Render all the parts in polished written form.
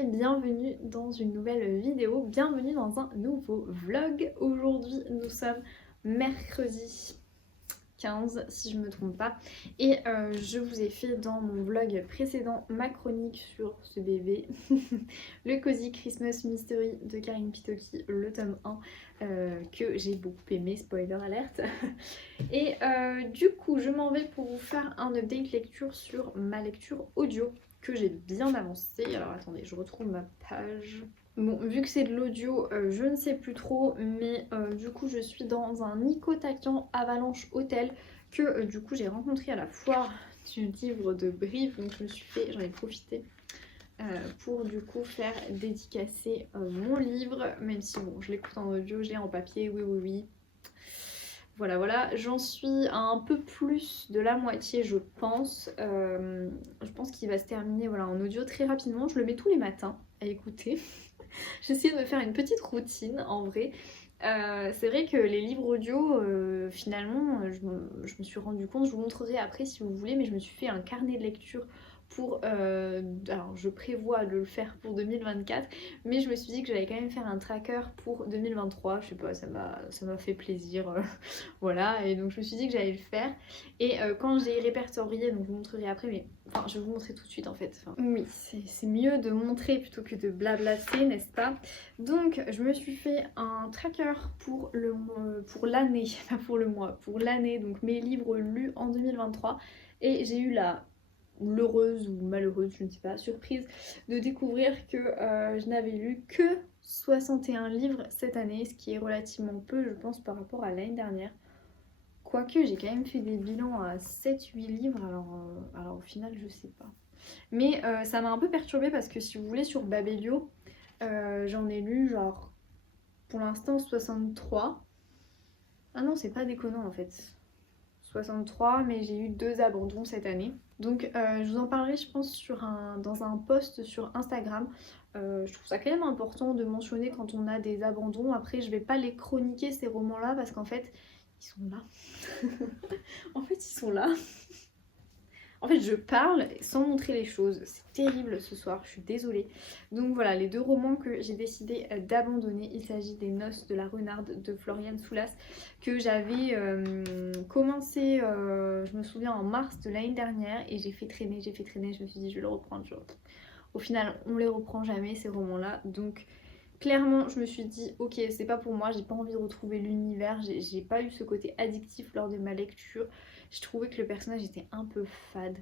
et bienvenue dans une nouvelle vidéo, bienvenue dans un nouveau vlog. Aujourd'hui nous sommes mercredi 15 si je me trompe pas et je vous ai fait dans mon vlog précédent ma chronique sur ce bébé le Cozy Christmas Mystery de Karine Pitoki, le tome 1 que j'ai beaucoup aimé, spoiler alerte. Et du coup je m'en vais pour vous faire un update lecture sur ma lecture audio que j'ai bien avancé. Alors attendez, je retrouve ma page. Bon, vu que c'est de l'audio, je ne sais plus trop, mais du coup je suis dans un Nico Taquian Avalanche Hôtel que du coup j'ai rencontré à la foire du livre de Brive, donc je me suis fait, j'en ai profité pour du coup faire dédicacer mon livre, même si bon je l'écoute en audio, je l'ai en papier, oui. Voilà, voilà, j'en suis à un peu plus de la moitié, je pense. Je pense qu'il va se terminer voilà, en audio très rapidement. Je le mets tous les matins à écouter. J'essaie de me faire une petite routine en vrai. C'est vrai que les livres audio, finalement, je me suis rendu compte, je vous montrerai après si vous voulez, mais je me suis fait un carnet de lecture pour... alors je prévois de le faire pour 2024, mais je me suis dit que j'allais quand même faire un tracker pour 2023, je sais pas, ça m'a fait plaisir, voilà, et donc je me suis dit que j'allais le faire. Et quand j'ai répertorié, donc je vous montrerai après, mais enfin je vais vous montrer tout de suite en fait. Enfin, oui, c'est mieux de montrer plutôt que de blablater, n'est-ce pas? Donc je me suis fait un tracker pour l'année, pas pour le mois, pour l'année, donc mes livres lus en 2023. Et j'ai eu l'heureuse ou malheureuse, je ne sais pas, surprise de découvrir que je n'avais lu que 61 livres cette année, ce qui est relativement peu je pense par rapport à l'année dernière. Quoique j'ai quand même fait des bilans à 7-8 livres, alors au final je sais pas. Mais ça m'a un peu perturbée parce que si vous voulez sur Babelio, j'en ai lu genre pour l'instant 63. Ah non c'est pas déconnant en fait. 63 mais j'ai eu 2 abandons cette année. Donc je vous en parlerai je pense dans un post sur Instagram. Je trouve ça quand même important de mentionner quand on a des abandons. Après je vais pas les chroniquer ces romans là parce qu'en fait ils sont là. En fait ils sont là. En fait, je parle sans montrer les choses. C'est terrible ce soir, je suis désolée. Donc voilà, les 2 romans que j'ai décidé d'abandonner. Il s'agit des Noces de la Renarde de Floriane Soulas que j'avais commencé, je me souviens, en mars de l'année dernière. Et j'ai fait traîner. Je me suis dit, je vais le reprendre. Au final, on les reprend jamais ces romans-là. Donc clairement, je me suis dit, ok, c'est pas pour moi. J'ai pas envie de retrouver l'univers. J'ai pas eu ce côté addictif lors de ma lecture. Je trouvais que le personnage était un peu fade.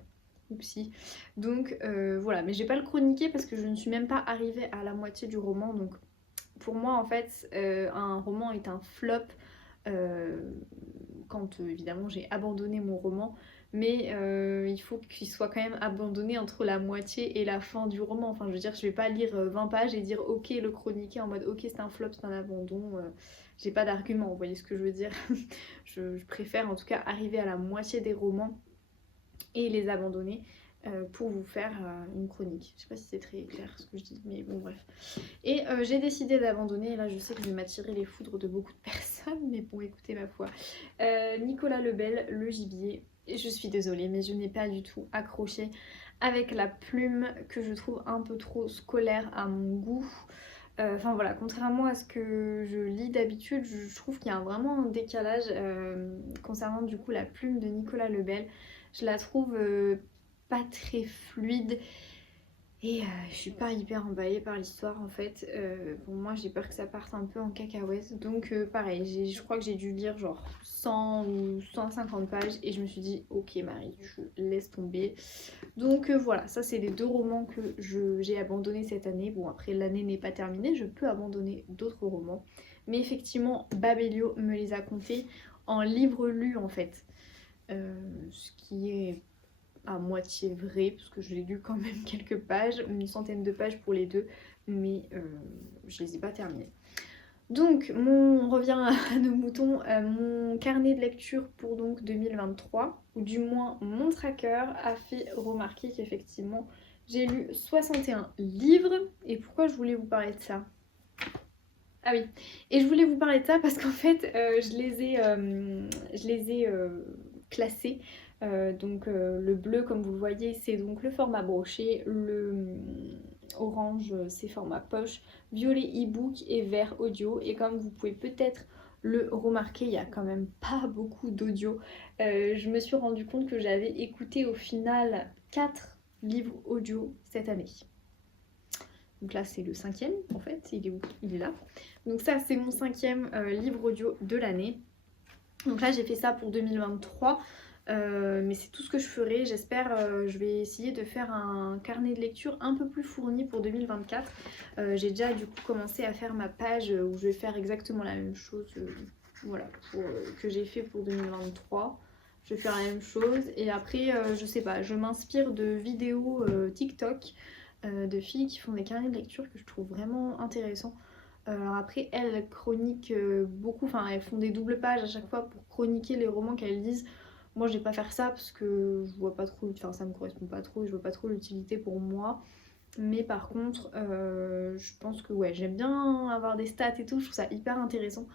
Oupsie. Donc voilà, mais j'ai pas le chroniqué parce que je ne suis même pas arrivée à la moitié du roman. Donc pour moi en fait, un roman est un flop quand évidemment j'ai abandonné mon roman. Mais il faut qu'il soit quand même abandonné entre la moitié et la fin du roman. Enfin je veux dire, je vais pas lire 20 pages et dire ok le chroniquer en mode ok c'est un flop, c'est un abandon. J'ai pas d'argument, vous voyez ce que je veux dire. Je préfère en tout cas arriver à la moitié des romans et les abandonner pour vous faire une chronique. Je sais pas si c'est très clair ce que je dis, mais bon bref. Et j'ai décidé d'abandonner, et là je sais que je vais m'attirer les foudres de beaucoup de personnes, mais bon écoutez ma foi. Nicolas Lebel, Le Gibier, et je suis désolée mais je n'ai pas du tout accroché avec la plume que je trouve un peu trop scolaire à mon goût. Enfin voilà, contrairement à ce que je lis d'habitude, je trouve qu'il y a vraiment un décalage concernant du coup la plume de Nicolas Lebel. Je la trouve pas très fluide et je suis pas hyper emballée par l'histoire en fait. Pour moi j'ai peur que ça parte un peu en cacahuète. Donc pareil, je crois que j'ai dû lire genre 100 ou 150 pages et je me suis dit ok Marie, je laisse tomber. Donc voilà, ça c'est les 2 romans que j'ai abandonnés cette année. Bon après l'année n'est pas terminée, je peux abandonner d'autres romans. Mais effectivement Babelio me les a comptés en livres lus en fait. Ce qui est à moitié vrai parce que j'ai lu quand même quelques pages, une centaine de pages pour les 2, mais je les ai pas terminées. Donc on revient à nos moutons, mon carnet de lecture pour donc 2023, ou du moins mon tracker a fait remarquer qu'effectivement j'ai lu 61 livres. Et pourquoi je voulais vous parler de ça? Ah oui, et je voulais vous parler de ça parce qu'en fait je les ai classés. Donc le bleu comme vous le voyez c'est donc le format broché, orange c'est format poche, violet e-book et vert audio. Et comme vous pouvez peut-être le remarquer, il y a quand même pas beaucoup d'audio. Je me suis rendu compte que j'avais écouté au final 4 livres audio cette année. Donc là c'est le 5e en fait, il est où? Il est là. Donc ça c'est mon 5e livre audio de l'année. Donc là j'ai fait ça pour 2023. Mais c'est tout ce que je ferai. J'espère, je vais essayer de faire un carnet de lecture un peu plus fourni pour 2024. J'ai déjà du coup commencé à faire ma page où je vais faire exactement la même chose voilà, que j'ai fait pour 2023. Je vais faire la même chose et après je sais pas, je m'inspire de vidéos TikTok de filles qui font des carnets de lecture que je trouve vraiment intéressants. Alors après elles chroniquent beaucoup, enfin elles font des doubles pages à chaque fois pour chroniquer les romans qu'elles lisent. Moi je vais pas faire ça parce que je vois pas trop, enfin ça me correspond pas trop et je vois pas trop l'utilité pour moi. Mais par contre je pense que ouais, j'aime bien avoir des stats et tout, je trouve ça hyper intéressant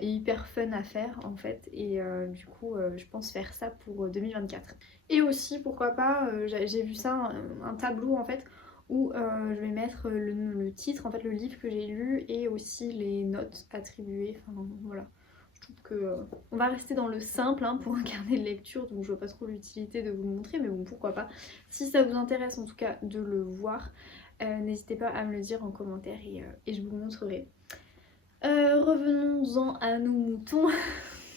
et hyper fun à faire en fait. Et du coup je pense faire ça pour 2024. Et aussi pourquoi pas, j'ai vu ça, un tableau en fait où je vais mettre le titre, en fait le livre que j'ai lu et aussi les notes attribuées, enfin voilà. Je trouve que on va rester dans le simple hein, pour un carnet de lecture, donc je vois pas trop l'utilité de vous le montrer, mais bon pourquoi pas. Si ça vous intéresse en tout cas de le voir, n'hésitez pas à me le dire en commentaire et je vous le montrerai. Revenons-en à nos moutons.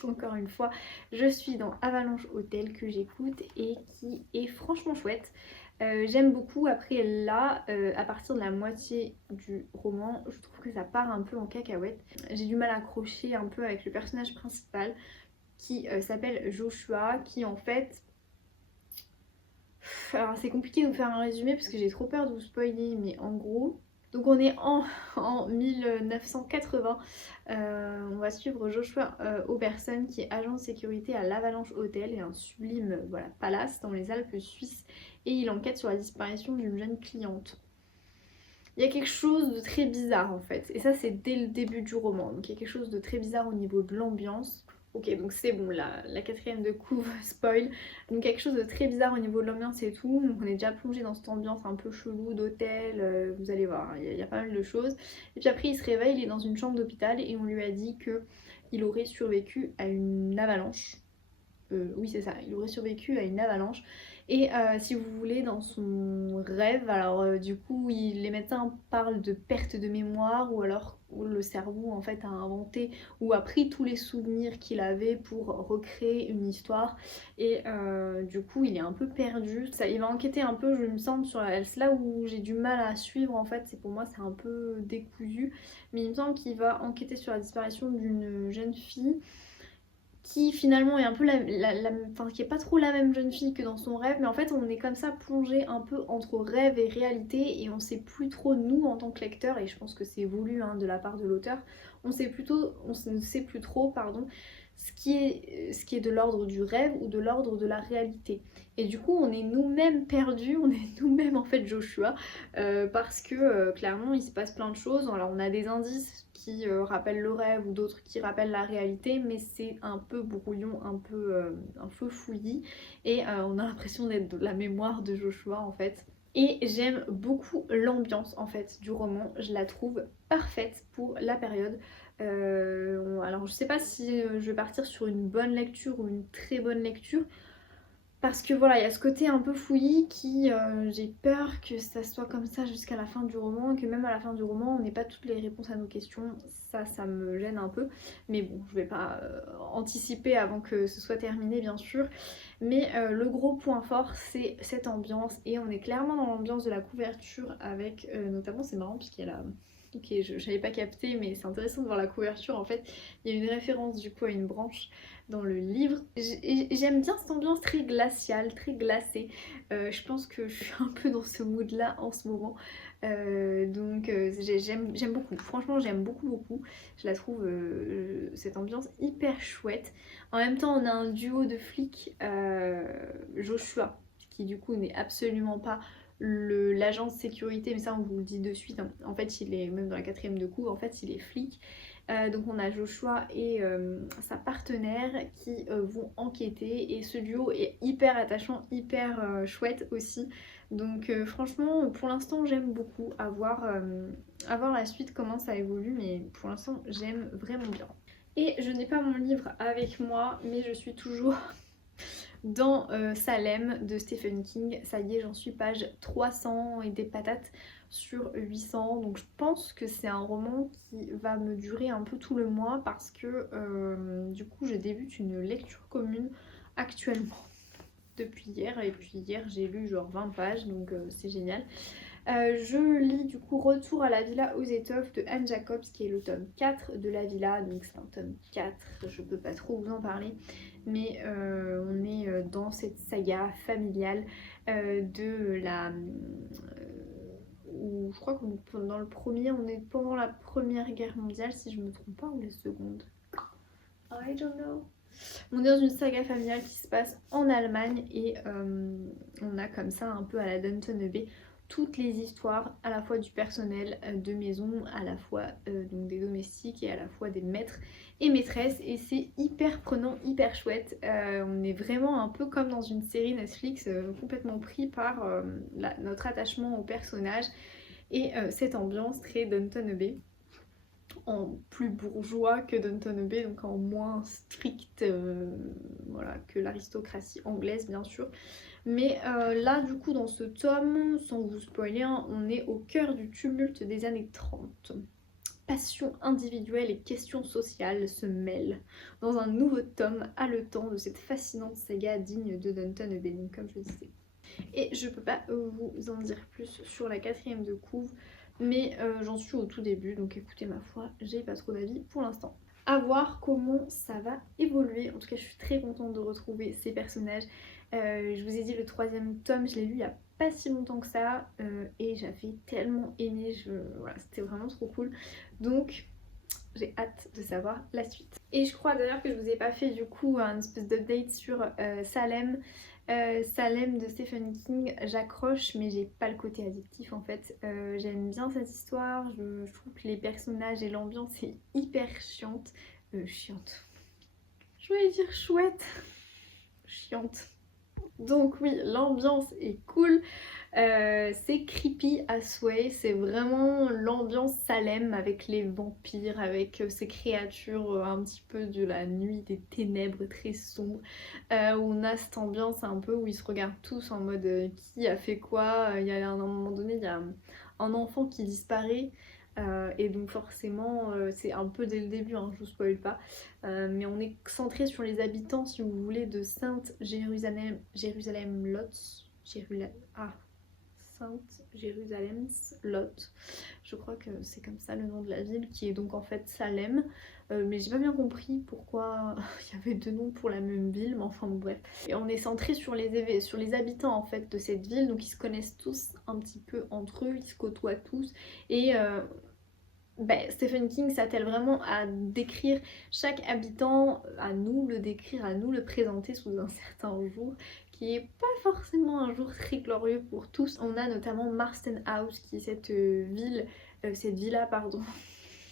Encore une fois, je suis dans Avalanche Hotel que j'écoute et qui est franchement chouette. J'aime beaucoup. Après là, à partir de la moitié du roman, je trouve que ça part un peu en cacahuète. J'ai du mal à accrocher un peu avec le personnage principal qui s'appelle Joshua, qui en fait... Alors c'est compliqué de vous faire un résumé parce que j'ai trop peur de vous spoiler, mais en gros... Donc on est en 1980, on va suivre Joshua Oberson qui est agent de sécurité à l'Avalanche Hotel et un sublime voilà, palace dans les Alpes suisses et il enquête sur la disparition d'une jeune cliente. Il y a quelque chose de très bizarre en fait et ça c'est dès le début du roman, donc il y a quelque chose de très bizarre au niveau de l'ambiance. Ok, donc c'est bon, la 4e de couve spoil. Donc quelque chose de très bizarre au niveau de l'ambiance et tout. Donc on est déjà plongé dans cette ambiance un peu chelou d'hôtel. Vous allez voir, il y a pas mal de choses. Et puis après il se réveille, il est dans une chambre d'hôpital et on lui a dit que il aurait survécu à une avalanche. Oui c'est ça, il aurait survécu à une avalanche. Et si vous voulez, dans son rêve, alors du coup les médecins parlent de perte de mémoire ou alors le cerveau en fait a inventé ou a pris tous les souvenirs qu'il avait pour recréer une histoire et du coup il est un peu perdu. Ça, il va enquêter un peu, je me semble, sur c'est là où j'ai du mal à suivre en fait, c'est pour moi c'est un peu décousu, mais il me semble qu'il va enquêter sur la disparition d'une jeune fille qui finalement est un peu enfin, qui est pas trop la même jeune fille que dans son rêve, mais en fait on est comme ça plongé un peu entre rêve et réalité et on sait plus trop nous en tant que lecteur, et je pense que c'est voulu hein, de la part de l'auteur, on ne sait plus trop pardon ce qui est de l'ordre du rêve ou de l'ordre de la réalité. Et du coup on est nous-mêmes perdus, on est nous-mêmes en fait Joshua, parce que clairement il se passe plein de choses. Alors on a des indices qui rappellent le rêve ou d'autres qui rappellent la réalité, mais c'est un peu brouillon, un peu fouillis et on a l'impression d'être de la mémoire de Joshua en fait. Et j'aime beaucoup l'ambiance en fait du roman, je la trouve parfaite pour la période. Alors je sais pas si je vais partir sur une bonne lecture ou une très bonne lecture, parce que voilà, il y a ce côté un peu fouillis qui, j'ai peur que ça soit comme ça jusqu'à la fin du roman, que même à la fin du roman on n'ait pas toutes les réponses à nos questions. Ça me gêne un peu, mais bon, je vais pas anticiper avant que ce soit terminé bien sûr. Mais le gros point fort c'est cette ambiance, et on est clairement dans l'ambiance de la couverture avec notamment, c'est marrant puisqu'il y a la... Ok, je n'avais pas capté, mais c'est intéressant de voir la couverture. En fait, il y a une référence du coup à une branche dans le livre. J'aime bien cette ambiance très glaciale, très glacée. Je pense que je suis un peu dans ce mood là en ce moment. Donc j'aime beaucoup, franchement j'aime beaucoup. Je la trouve cette ambiance hyper chouette. En même temps on a un duo de flics, Joshua, qui du coup n'est absolument pas l'agent de sécurité, mais ça on vous le dit de suite, hein. En fait il est même dans la 4e de couve, en fait il est flic. Donc on a Joshua et sa partenaire qui vont enquêter, et ce duo est hyper attachant, hyper chouette aussi. Donc franchement pour l'instant j'aime beaucoup, à voir la suite comment ça évolue, mais pour l'instant j'aime vraiment bien. Et je n'ai pas mon livre avec moi, mais je suis toujours dans Salem de Stephen King. Ça y est, j'en suis page 300 et des patates sur 800. Donc je pense que c'est un roman qui va me durer un peu tout le mois parce que du coup je débute une lecture commune actuellement depuis hier. Et puis hier j'ai lu genre 20 pages, donc c'est génial. Je lis du coup Retour à la Villa aux Étoffes de Anne Jacobs, qui est le tome 4 de la Villa, donc c'est un tome 4, je peux pas trop vous en parler, mais on est dans cette saga familiale de la... où je crois qu'on est dans le premier, on est pendant la première guerre mondiale si je me trompe pas, ou la seconde, I don't know. On est dans une saga familiale qui se passe en Allemagne et on a comme ça un peu à la Downton Abbey toutes les histoires à la fois du personnel de maison, à la fois donc des domestiques et à la fois des maîtres et maîtresses, et c'est hyper prenant, hyper chouette. On est vraiment un peu comme dans une série Netflix, complètement pris par notre attachement au personnage et cette ambiance très Downton Abbey, en plus bourgeois que Downton Abbey, donc en moins strict voilà, que l'aristocratie anglaise bien sûr. Mais là du coup dans ce tome, sans vous spoiler, hein, on est au cœur du tumulte des années 30. Passion individuelle et questions sociales se mêlent dans un nouveau tome haletant de cette fascinante saga digne de Downton Abbey, donc comme je disais. Et je peux pas vous en dire plus sur la 4ème de couve, mais j'en suis au tout début, donc écoutez, ma foi, j'ai pas trop d'avis pour l'instant. À voir comment ça va évoluer. En tout cas je suis très contente de retrouver ces personnages. Je vous ai dit, le 3ème tome je l'ai lu il y a pas si longtemps que ça et j'avais tellement aimé, voilà, c'était vraiment trop cool, donc j'ai hâte de savoir la suite. Et je crois d'ailleurs que je vous ai pas fait du coup un espèce d'update sur Salem. Salem de Stephen King, j'accroche mais j'ai pas le côté addictif en fait. J'aime bien cette histoire, je trouve que les personnages et l'ambiance est hyper chiante. Chiante. Je voulais dire chouette. Chiante. Donc oui, l'ambiance est cool. C'est creepy à souhait, c'est vraiment l'ambiance Salem avec les vampires, avec ces créatures un petit peu de la nuit, des ténèbres très sombres, où on a cette ambiance un peu où ils se regardent tous en mode qui a fait quoi. Il y a un moment donné, il y a un enfant qui disparaît. Et donc forcément c'est un peu dès le début, hein, je vous spoil pas, mais on est centré sur les habitants si vous voulez de Sainte Jérusalem-Lot, Sainte Jérusalem-Lot, je crois que c'est comme ça le nom de la ville, qui est donc en fait Salem. Mais j'ai pas bien compris pourquoi il y avait deux noms pour la même ville, mais enfin bon bref. Et on est centré sur les habitants en fait de cette ville, donc ils se connaissent tous un petit peu entre eux, ils se côtoient tous, et Stephen King s'attelle vraiment à décrire chaque habitant, à nous le décrire, à nous le présenter sous un certain jour qui est pas forcément un jour très glorieux pour tous. On a notamment Marston House qui est cette cette villa pardon.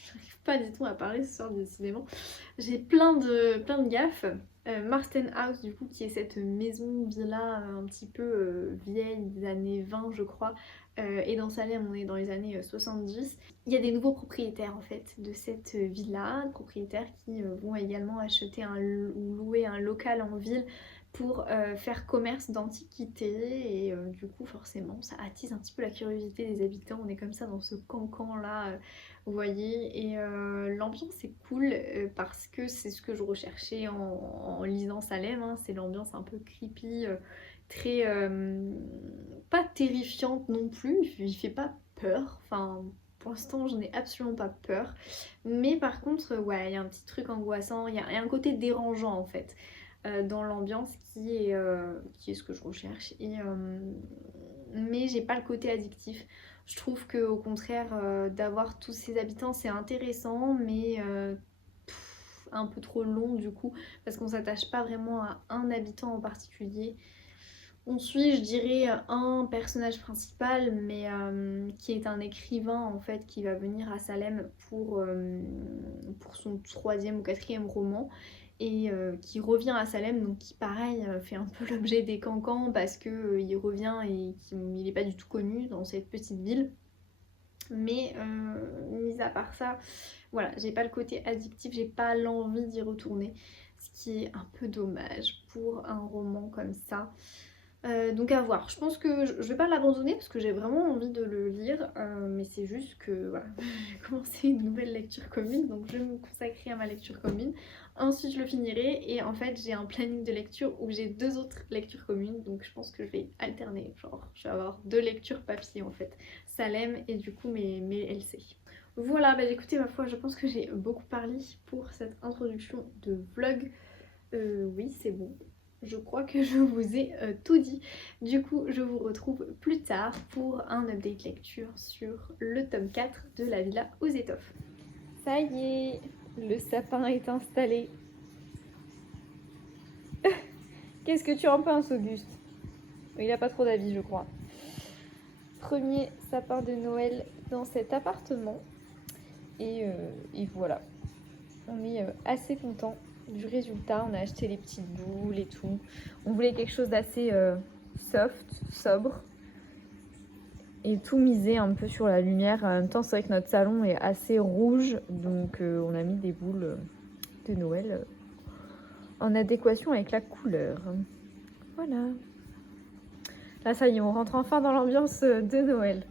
J'arrive pas du tout à parler ce soir décidément. J'ai plein de gaffes. Marston House du coup qui est cette maison villa un petit peu vieille des années 20 je crois, et dans Salem on est dans les années 70. Il y a des nouveaux propriétaires en fait de cette villa, propriétaires qui vont également acheter ou louer un local en ville pour faire commerce d'antiquités, et du coup forcément ça attise un petit peu la curiosité des habitants. On est comme ça dans ce cancan là, vous voyez, et l'ambiance est cool parce que c'est ce que je recherchais en lisant Salem, hein, c'est l'ambiance un peu creepy, très pas terrifiante non plus, il fait pas peur, enfin pour l'instant je n'ai absolument pas peur, mais par contre ouais il y a un petit truc angoissant, il y a un côté dérangeant en fait dans l'ambiance qui est ce que je recherche, et mais j'ai pas le côté addictif. Je trouve que au contraire d'avoir tous ces habitants c'est intéressant, mais un peu trop long du coup parce qu'on s'attache pas vraiment à un habitant en particulier. On suit, je dirais, un personnage principal, mais qui est un écrivain en fait qui va venir à Salem pour son 3e ou 4e roman. et qui revient à Salem, donc qui pareil fait un peu l'objet des cancans parce que il revient et qu'il n'est pas du tout connu dans cette petite ville. Mais mis à part ça, voilà, j'ai pas le côté addictif, j'ai pas l'envie d'y retourner, ce qui est un peu dommage pour un roman comme ça. Donc à voir, je pense que je vais pas l'abandonner parce que j'ai vraiment envie de le lire, mais c'est juste que voilà, j'ai commencé une nouvelle lecture commune, donc je vais me consacrer à ma lecture commune. Ensuite je le finirai et en fait j'ai un planning de lecture où j'ai 2 autres lectures communes, donc je pense que je vais alterner, genre je vais avoir 2 lectures papier en fait, Salem et du coup mes LC. Voilà, bah écoutez ma foi, je pense que j'ai beaucoup parlé pour cette introduction de vlog. Oui, c'est bon. Je crois que je vous ai tout dit. Du coup, je vous retrouve plus tard pour un update lecture sur le tome 4 de La Villa aux Étoffes. Ça y est, le sapin est installé. Qu'est-ce que tu en penses, Auguste? Il n'a pas trop d'avis, je crois. Premier sapin de Noël dans cet appartement. Et voilà. On est assez content du résultat. On a acheté les petites boules et tout. On voulait quelque chose d'assez soft, sobre. Et tout miser un peu sur la lumière. En même temps, c'est vrai que notre salon est assez rouge. Donc on a mis des boules de Noël en adéquation avec la couleur. Voilà. Là, ça y est, on rentre enfin dans l'ambiance de Noël.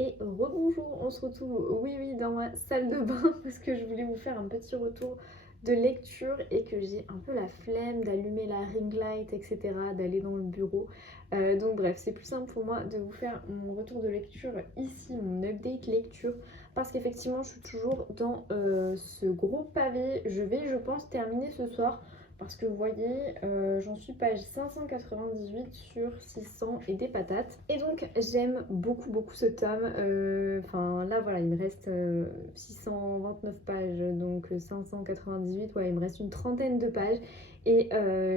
Et rebonjour, on se retrouve, oui, dans ma salle de bain parce que je voulais vous faire un petit retour de lecture et que j'ai un peu la flemme d'allumer la ring light, etc., d'aller dans le bureau. Donc bref, c'est plus simple pour moi de vous faire mon retour de lecture ici, mon update lecture, parce qu'effectivement, je suis toujours dans ce gros pavé. Je vais, je pense, terminer ce soir. Parce que vous voyez, j'en suis page 598 sur 600 et des patates. Et donc j'aime beaucoup ce tome. Enfin là voilà, il me reste 629 pages, donc 598, ouais, il me reste une trentaine de pages. Et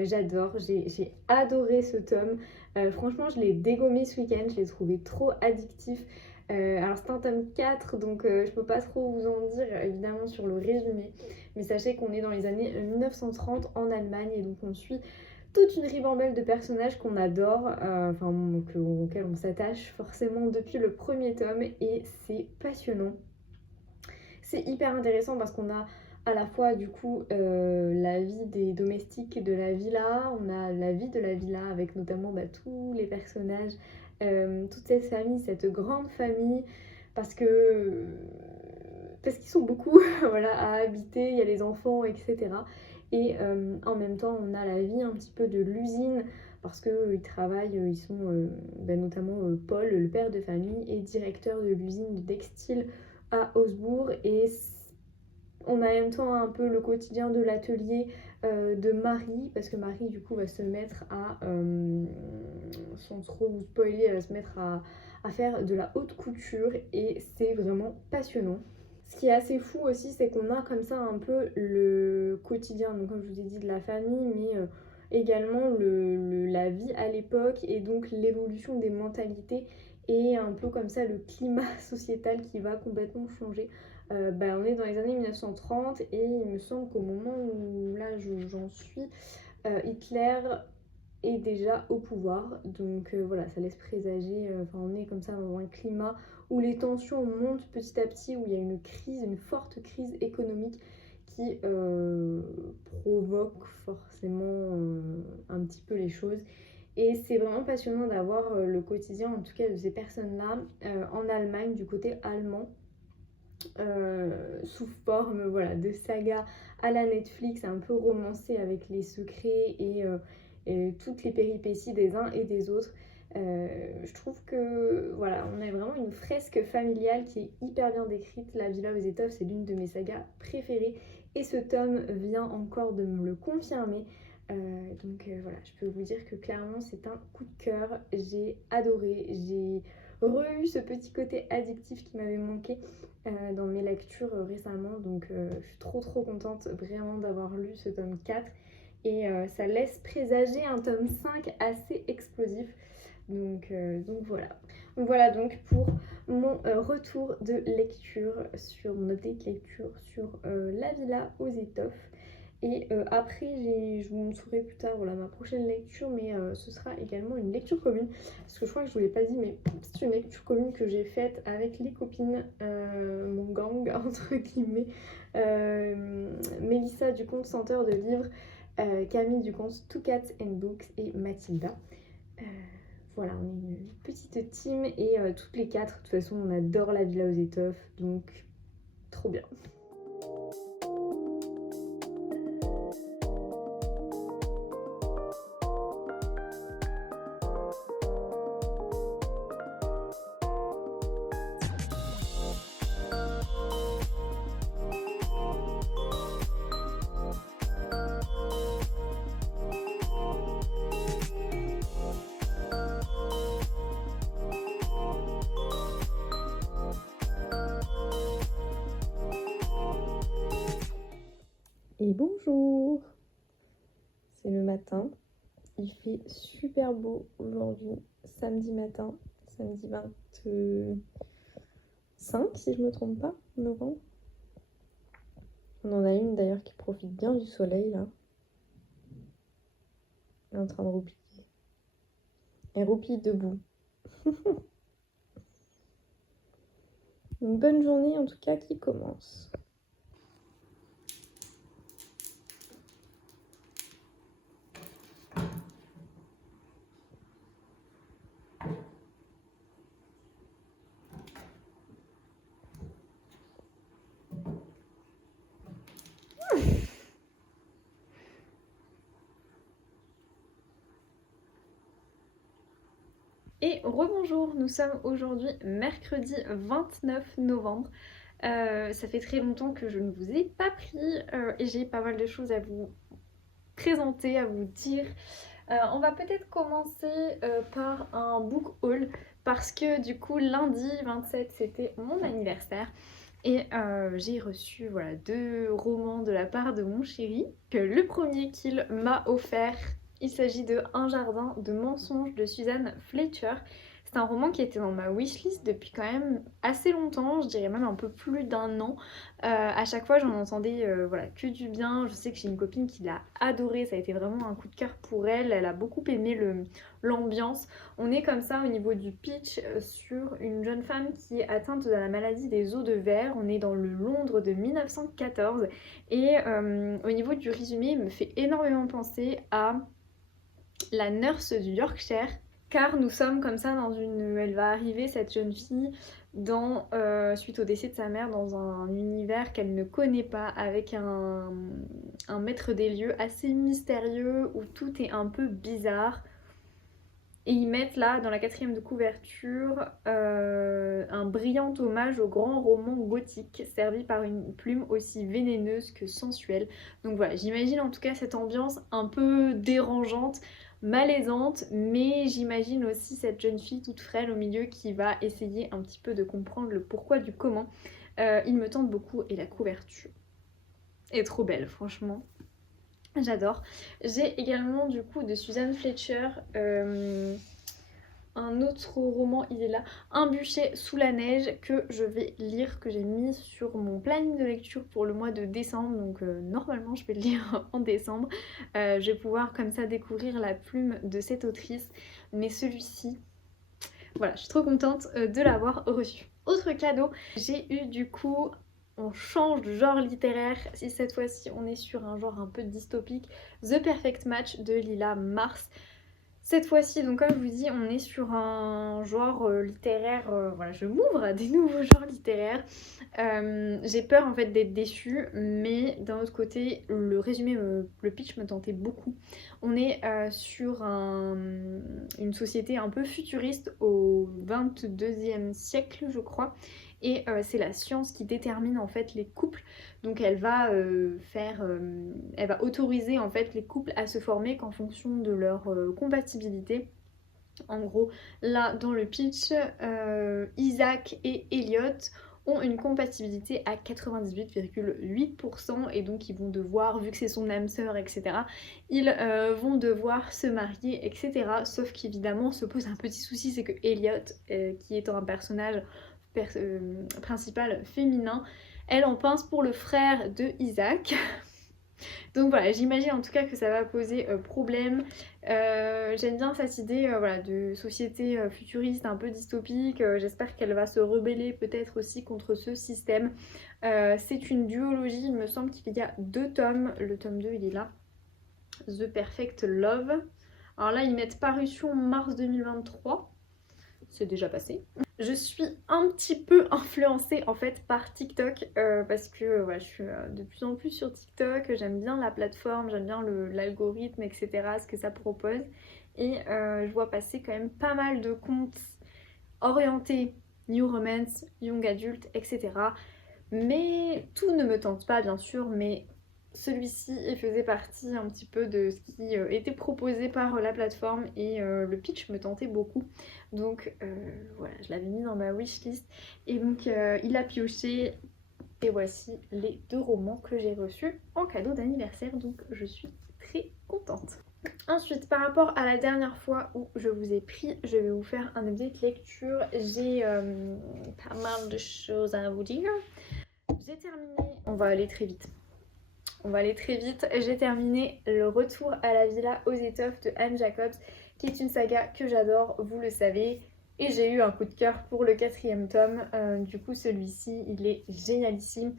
j'adore, j'ai adoré ce tome. Franchement, je l'ai dégommé ce week-end, je l'ai trouvé trop addictif. Alors c'est un tome 4, donc je peux pas trop vous en dire évidemment sur le résumé. Mais sachez qu'on est dans les années 1930 en Allemagne et donc on suit toute une ribambelle de personnages qu'on adore, auxquels on s'attache forcément depuis le premier tome et c'est passionnant. C'est hyper intéressant parce qu'on a à la fois du coup la vie des domestiques de la villa, on a la vie de la villa avec notamment tous les personnages, toute cette famille, cette grande famille, parce qu'ils sont beaucoup voilà, à habiter, il y a les enfants, etc. Et en même temps, on a la vie un petit peu de l'usine, parce qu'ils travaillent, ils sont notamment Paul, le père de famille, est directeur de l'usine de textile à Augsbourg. Et on a en même temps un peu le quotidien de l'atelier de Marie, parce que Marie, du coup, va se mettre à, sans trop vous spoiler, elle va se mettre à faire de la haute couture, et c'est vraiment passionnant. Ce qui est assez fou aussi, c'est qu'on a comme ça un peu le quotidien, donc comme je vous ai dit, de la famille, mais également la vie à l'époque et donc l'évolution des mentalités et un peu comme ça le climat sociétal qui va complètement changer. On est dans les années 1930 et il me semble qu'au moment où là j'en suis, Hitler est déjà au pouvoir, donc voilà, ça laisse présager, on est comme ça dans un climat où les tensions montent petit à petit, où il y a une forte crise économique qui provoque forcément un petit peu les choses. Et c'est vraiment passionnant d'avoir le quotidien, en tout cas de ces personnes-là, en Allemagne, du côté allemand, sous forme voilà, de saga à la Netflix, un peu romancée avec les secrets et toutes les péripéties des uns et des autres. Je trouve que voilà, on a vraiment une fresque familiale qui est hyper bien décrite. La Villa aux Étoffes, c'est l'une de mes sagas préférées et ce tome vient encore de me le confirmer. Voilà, je peux vous dire que clairement c'est un coup de cœur. J'ai adoré, j'ai re-eu ce petit côté addictif qui m'avait manqué dans mes lectures récemment, donc je suis trop contente vraiment d'avoir lu ce tome 4 et ça laisse présager un tome 5 assez explosif, donc voilà donc pour mon retour de lecture sur mon update lecture sur La Villa aux Étoffes. Et après, je vous montrerai plus tard voilà, ma prochaine lecture, mais ce sera également une lecture commune. Parce que je crois que je vous l'ai pas dit, mais c'est une lecture commune que j'ai faite avec les copines, mon gang, entre guillemets. Mélissa du compte Senteur de livres, Camille du compte Two Cats and Books et Mathilda. Voilà, on est une petite team et toutes les quatre, de toute façon, on adore la Villa aux Étoffes, donc trop bien. Et bonjour, c'est le matin, il fait super beau aujourd'hui, samedi matin, samedi 25 si je me trompe pas, novembre. On en a une d'ailleurs qui profite bien du soleil là. Elle est en train de roupiller. Elle roupille debout. Une bonne journée en tout cas qui commence. Et rebonjour, nous sommes aujourd'hui mercredi 29 novembre. Ça fait très longtemps que je ne vous ai pas pris et j'ai pas mal de choses à vous présenter, à vous dire. On va peut-être commencer par un book haul parce que du coup lundi 27 c'était mon anniversaire et j'ai reçu voilà, 2 romans de la part de mon chéri. Le premier qu'il m'a offert, il s'agit de Un jardin de mensonges de Suzanne Fletcher. C'est un roman qui était dans ma wishlist depuis quand même assez longtemps, je dirais même un peu plus d'1 an. À chaque fois j'en entendais voilà, que du bien. Je sais que j'ai une copine qui l'a adoré, ça a été vraiment un coup de cœur pour elle. Elle a beaucoup aimé l'ambiance. On est comme ça au niveau du pitch sur une jeune femme qui est atteinte de la maladie des os de verre. On est dans le Londres de 1914 et au niveau du résumé, il me fait énormément penser à La Nurse du Yorkshire, car nous sommes comme ça dans une... Elle va arriver, cette jeune fille, suite au décès de sa mère, dans un univers qu'elle ne connaît pas, avec un maître des lieux assez mystérieux, où tout est un peu bizarre. Et ils mettent là, dans la 4e de couverture, un brillant hommage au grand roman gothique, servi par une plume aussi vénéneuse que sensuelle. Donc voilà, j'imagine en tout cas cette ambiance un peu dérangeante, malaisante, mais j'imagine aussi cette jeune fille toute frêle au milieu qui va essayer un petit peu de comprendre le pourquoi du comment. Il me tente beaucoup et la couverture est trop belle, franchement. J'adore. J'ai également du coup de Suzanne Fletcher un autre roman, il est là, Un bûcher sous la neige, que je vais lire, que j'ai mis sur mon planning de lecture pour le mois de décembre. Donc normalement je vais le lire en décembre. Je vais pouvoir comme ça découvrir la plume de cette autrice. Mais celui-ci, voilà, je suis trop contente de l'avoir reçu. Autre cadeau, j'ai eu du coup... On change de genre littéraire, si cette fois-ci on est sur un genre un peu dystopique, The Perfect Match de Lila Mars. Cette fois-ci, donc comme je vous dis, on est sur un genre littéraire, voilà, je m'ouvre à des nouveaux genres littéraires. J'ai peur en fait d'être déçue, mais d'un autre côté, le résumé, le pitch me tentait beaucoup. On est sur une société un peu futuriste au 22e siècle, je crois. Et c'est la science qui détermine en fait les couples. Donc elle va elle va autoriser en fait les couples à se former qu'en fonction de leur compatibilité. En gros, là dans le pitch, Isaac et Elliot ont une compatibilité à 98,8% et donc ils vont devoir, vu que c'est son âme sœur, etc., ils vont devoir se marier, etc. Sauf qu'évidemment se pose un petit souci, c'est que Elliot, qui est un personnage principal féminin, elle en pince pour le frère de Isaac. Donc voilà, j'imagine en tout cas que ça va poser problème. J'aime bien cette idée voilà, de société futuriste un peu dystopique. J'espère qu'elle va se rebeller peut-être aussi contre ce système. C'est une duologie, il me semble qu'il y a 2 tomes. Le tome 2 il est là. The Perfect Love. Alors là ils mettent parution mars 2023. C'est déjà passé. Je suis un petit peu influencée en fait par TikTok parce que ouais, je suis de plus en plus sur TikTok, j'aime bien la plateforme, j'aime bien l'algorithme, etc., ce que ça propose. Et je vois passer quand même pas mal de comptes orientés New Romance, Young Adult, etc. Mais tout ne me tente pas bien sûr, mais celui-ci il faisait partie un petit peu de ce qui était proposé par la plateforme et le pitch me tentait beaucoup. Donc voilà, je l'avais mis dans ma wishlist et donc il a pioché et voici les 2 romans que j'ai reçus en cadeau d'anniversaire, donc je suis très contente. Ensuite, par rapport à la dernière fois où je vous ai pris, je vais vous faire un update lecture. J'ai pas mal de choses à vous dire. J'ai terminé, on va aller très vite. J'ai terminé Le Retour à la Villa aux Étoffes de Anne Jacobs, qui est une saga que j'adore, vous le savez. Et j'ai eu un coup de cœur pour le 4e tome. Du coup, celui-ci, il est génialissime.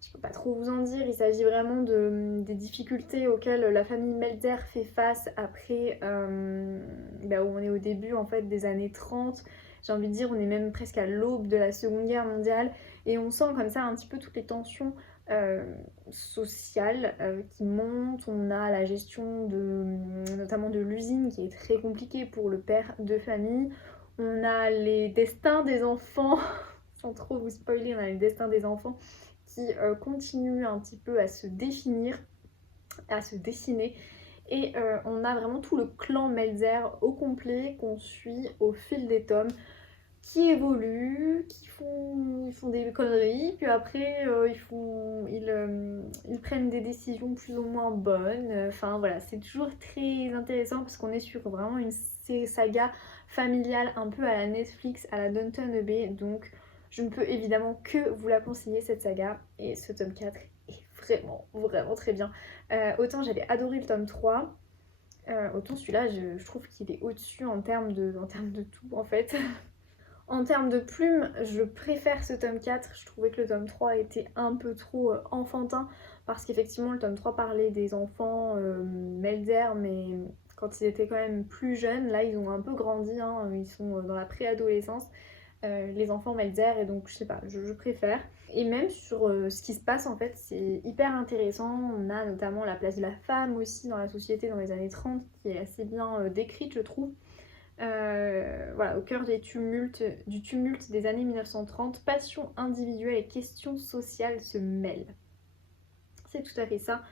Je peux pas trop vous en dire, il s'agit vraiment des difficultés auxquelles la famille Melzer fait face après où on est au début en fait des années 30. J'ai envie de dire, on est même presque à l'aube de la Seconde Guerre mondiale et on sent comme ça un petit peu toutes les tensions sociales qui montent. On a la gestion notamment de l'usine qui est très compliquée pour le père de famille. On a les destins des enfants, sans trop vous spoiler, on a les destins des enfants qui continuent un petit peu à se définir, à se dessiner. Et on a vraiment tout le clan Melzer au complet qu'on suit au fil des tomes, qui évoluent, qui font des conneries, puis après ils prennent des décisions plus ou moins bonnes. Enfin voilà, c'est toujours très intéressant parce qu'on est sur vraiment une saga familiale un peu à la Netflix, à la Downton Abbey, donc je ne peux évidemment que vous la conseiller cette saga, et ce tome 4 est vraiment, vraiment très bien. Autant j'avais adoré le tome 3, autant celui-là je trouve qu'il est au-dessus en termes de tout en fait. En termes de plumes, je préfère ce tome 4, je trouvais que le tome 3 était un peu trop enfantin, parce qu'effectivement le tome 3 parlait des enfants Melzer, mais quand ils étaient quand même plus jeunes. Là ils ont un peu grandi, hein, ils sont dans la préadolescence, les enfants Melzer, et donc je sais pas, je préfère. Et même sur ce qui se passe en fait, c'est hyper intéressant. On a notamment la place de la femme aussi dans la société dans les années 30 qui est assez bien décrite je trouve. Voilà, au cœur du tumulte des années 1930, passion individuelle et questions sociales se mêlent. C'est tout à fait ça.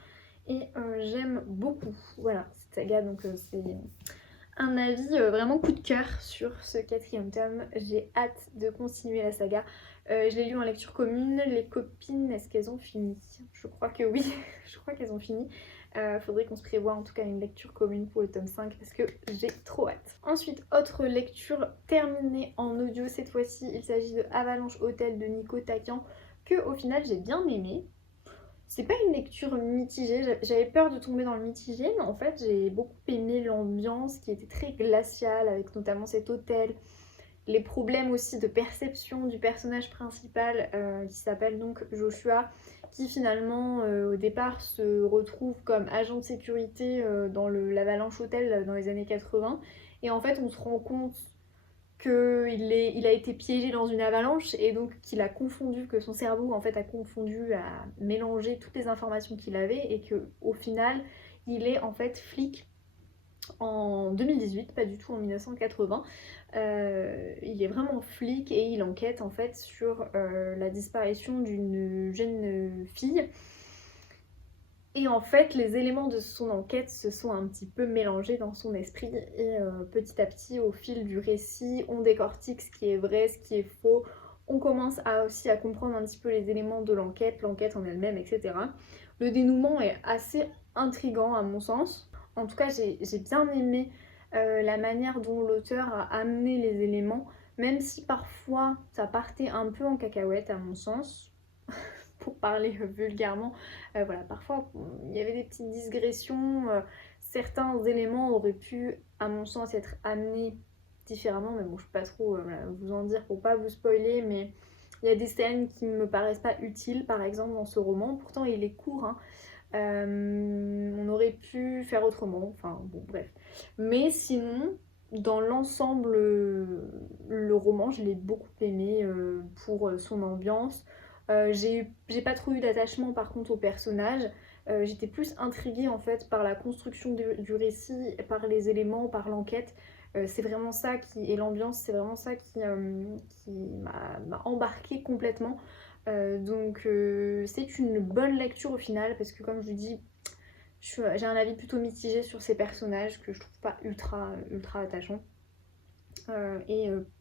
Et j'aime beaucoup, voilà, cette saga, donc c'est un avis vraiment coup de cœur sur ce 4e tome. J'ai hâte de continuer la saga. Je l'ai lu en lecture commune. Les copines, est-ce qu'elles ont fini? Je crois que oui, je crois qu'elles ont fini. Faudrait qu'on se prévoie en tout cas une lecture commune pour le tome 5 parce que j'ai trop hâte. Ensuite, autre lecture terminée en audio cette fois-ci. Il s'agit de Avalanche Hotel de Nico Takian, que au final j'ai bien aimé. C'est pas une lecture mitigée, j'avais peur de tomber dans le mitigé, mais en fait j'ai beaucoup aimé l'ambiance qui était très glaciale, avec notamment cet hôtel, les problèmes aussi de perception du personnage principal qui s'appelle donc Joshua, qui finalement au départ se retrouve comme agent de sécurité dans l'Avalanche Hotel dans les années 80, et en fait on se rend compte qu'il a été piégé dans une avalanche et donc qu'il a confondu, que son cerveau en fait a confondu, a mélangé toutes les informations qu'il avait, et que au final il est en fait flic en 2018, pas du tout en 1980. Il est vraiment flic et il enquête en fait sur la disparition d'une jeune fille. Et en fait, les éléments de son enquête se sont un petit peu mélangés dans son esprit, et petit à petit, au fil du récit, on décortique ce qui est vrai, ce qui est faux, on commence aussi à comprendre un petit peu les éléments de l'enquête en elle-même, etc. Le dénouement est assez intriguant à mon sens. En tout cas, j'ai bien aimé la manière dont l'auteur a amené les éléments, même si parfois ça partait un peu en cacahuète à mon sens. pour parler vulgairement. Voilà, parfois il y avait des petites digressions, certains éléments auraient pu, à mon sens, être amenés différemment, mais bon, je peux pas trop voilà, vous en dire pour pas vous spoiler, mais il y a des scènes qui ne me paraissent pas utiles, par exemple, dans ce roman. Pourtant, il est court, hein. On aurait pu faire autrement, enfin bon, bref. Mais sinon, dans l'ensemble, le roman, je l'ai beaucoup aimé pour son ambiance. J'ai pas trop eu d'attachement par contre au personnage. J'étais plus intriguée en fait par la construction du récit, par les éléments, par l'enquête. C'est vraiment ça qui, et l'ambiance, c'est vraiment ça qui m'a embarquée complètement. Donc c'est une bonne lecture au final parce que comme je vous dis, j'ai un avis plutôt mitigé sur ces personnages que je trouve pas ultra attachants.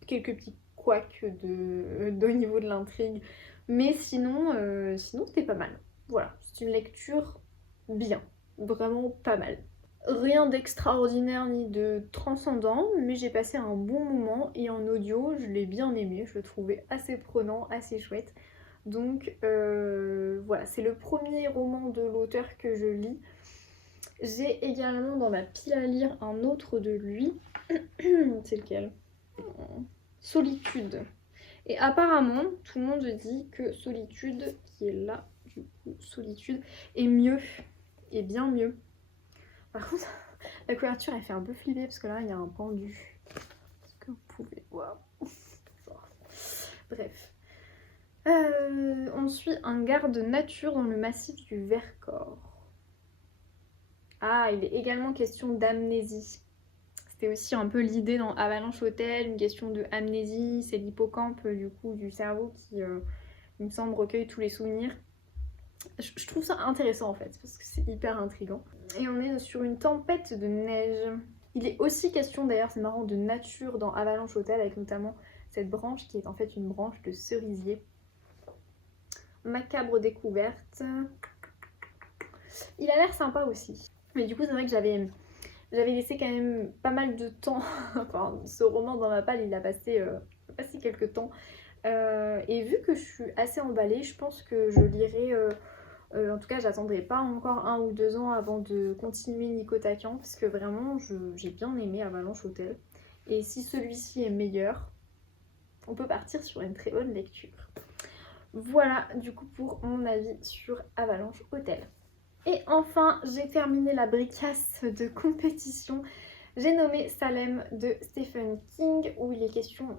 Quelques petits couacs au niveau de l'intrigue. Mais sinon c'était pas mal. Voilà, c'est une lecture bien, vraiment pas mal. Rien d'extraordinaire ni de transcendant, mais j'ai passé un bon moment et en audio, je l'ai bien aimé, je le trouvais assez prenant, assez chouette. Donc voilà, c'est le premier roman de l'auteur que je lis. J'ai également dans ma pile à lire un autre de lui. C'est lequel? Solitude. Et apparemment, tout le monde dit que Solitude, qui est là, du coup, Solitude, est mieux. Et bien mieux. Par contre, la couverture, elle fait un peu flipper parce que là, il y a un pendu. Est-ce que vous pouvez voir? Bref. On suit un garde nature dans le massif du Vercors. Ah, il est également question d'amnésie. C'était aussi un peu l'idée dans Avalanche Hotel, une question de amnésie, c'est l'hippocampe du coup du cerveau qui, il me semble, recueille tous les souvenirs. Je trouve ça intéressant en fait, parce que c'est hyper intriguant. Et on est sur une tempête de neige. Il est aussi question d'ailleurs, c'est marrant, de nature dans Avalanche Hotel, avec notamment cette branche qui est en fait une branche de cerisier. Macabre découverte. Il a l'air sympa aussi. Mais du coup, c'est vrai que j'avais laissé quand même pas mal de temps. Enfin, ce roman dans ma palle, il a passé quelques temps. Et vu que je suis assez emballée, je pense que je lirai. En tout cas, j'attendrai pas encore 1 ou 2 ans avant de continuer Nico Takian, parce que vraiment, j'ai bien aimé Avalanche Hotel. Et si celui-ci est meilleur, on peut partir sur une très bonne lecture. Voilà du coup pour mon avis sur Avalanche Hotel. Et enfin, j'ai terminé la bricasse de compétition. J'ai nommé Salem de Stephen King, où il est question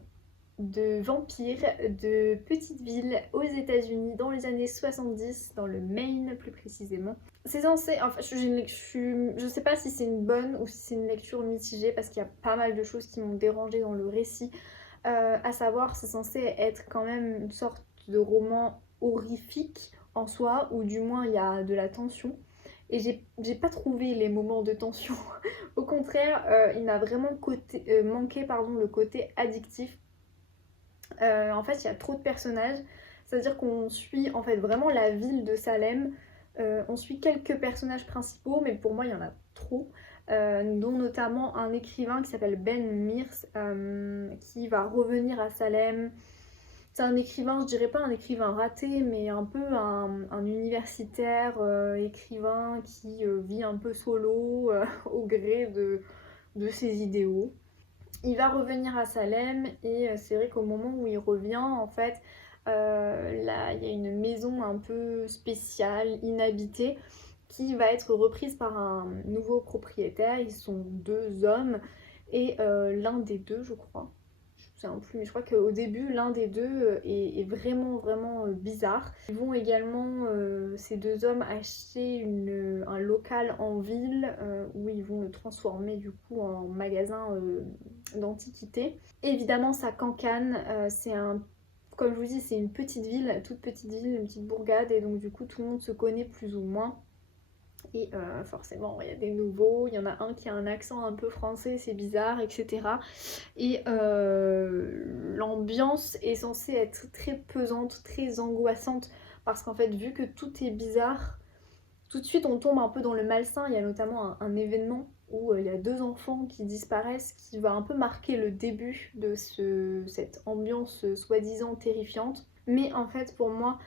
de vampires, de petites villes aux États-Unis dans les années 70, dans le Maine plus précisément. C'est censé, enfin, je sais pas si c'est une bonne ou si c'est une lecture mitigée parce qu'il y a pas mal de choses qui m'ont dérangée dans le récit. À savoir, c'est censé être quand même une sorte de roman horrifique en soi, ou du moins il y a de la tension. Et j'ai pas trouvé les moments de tension. Au contraire, il m'a vraiment manqué le côté addictif. En fait, il y a trop de personnages. C'est-à-dire qu'on suit en fait vraiment la ville de Salem. On suit quelques personnages principaux, mais pour moi, il y en a trop. Dont notamment un écrivain qui s'appelle Ben Mears, qui va revenir à Salem. C'est un écrivain, je dirais pas un écrivain raté, mais un peu un universitaire écrivain qui vit un peu solo au gré de ses idéaux. Il va revenir à Salem et c'est vrai qu'au moment où il revient, en fait, là, il y a une maison un peu spéciale, inhabitée, qui va être reprise par un nouveau propriétaire. Ils sont 2 hommes et l'un des deux, je crois, je ne sais plus, mais je crois qu'au début, l'un des deux est vraiment bizarre. Ils vont également, ces 2 hommes, acheter un local en ville où ils vont le transformer du coup en magasin d'antiquités. Évidemment, ça cancane, comme je vous dis, c'est une petite ville, toute petite ville, une petite bourgade, et donc du coup tout le monde se connaît plus ou moins. Et forcément, il y a des nouveaux, il y en a un qui a un accent un peu français, c'est bizarre, etc. Et l'ambiance est censée être très pesante, très angoissante, parce qu'en fait, vu que tout est bizarre, tout de suite on tombe un peu dans le malsain. Il y a notamment un événement où il y a 2 enfants qui disparaissent, qui va un peu marquer le début de cette ambiance soi-disant terrifiante. Mais en fait, pour moi,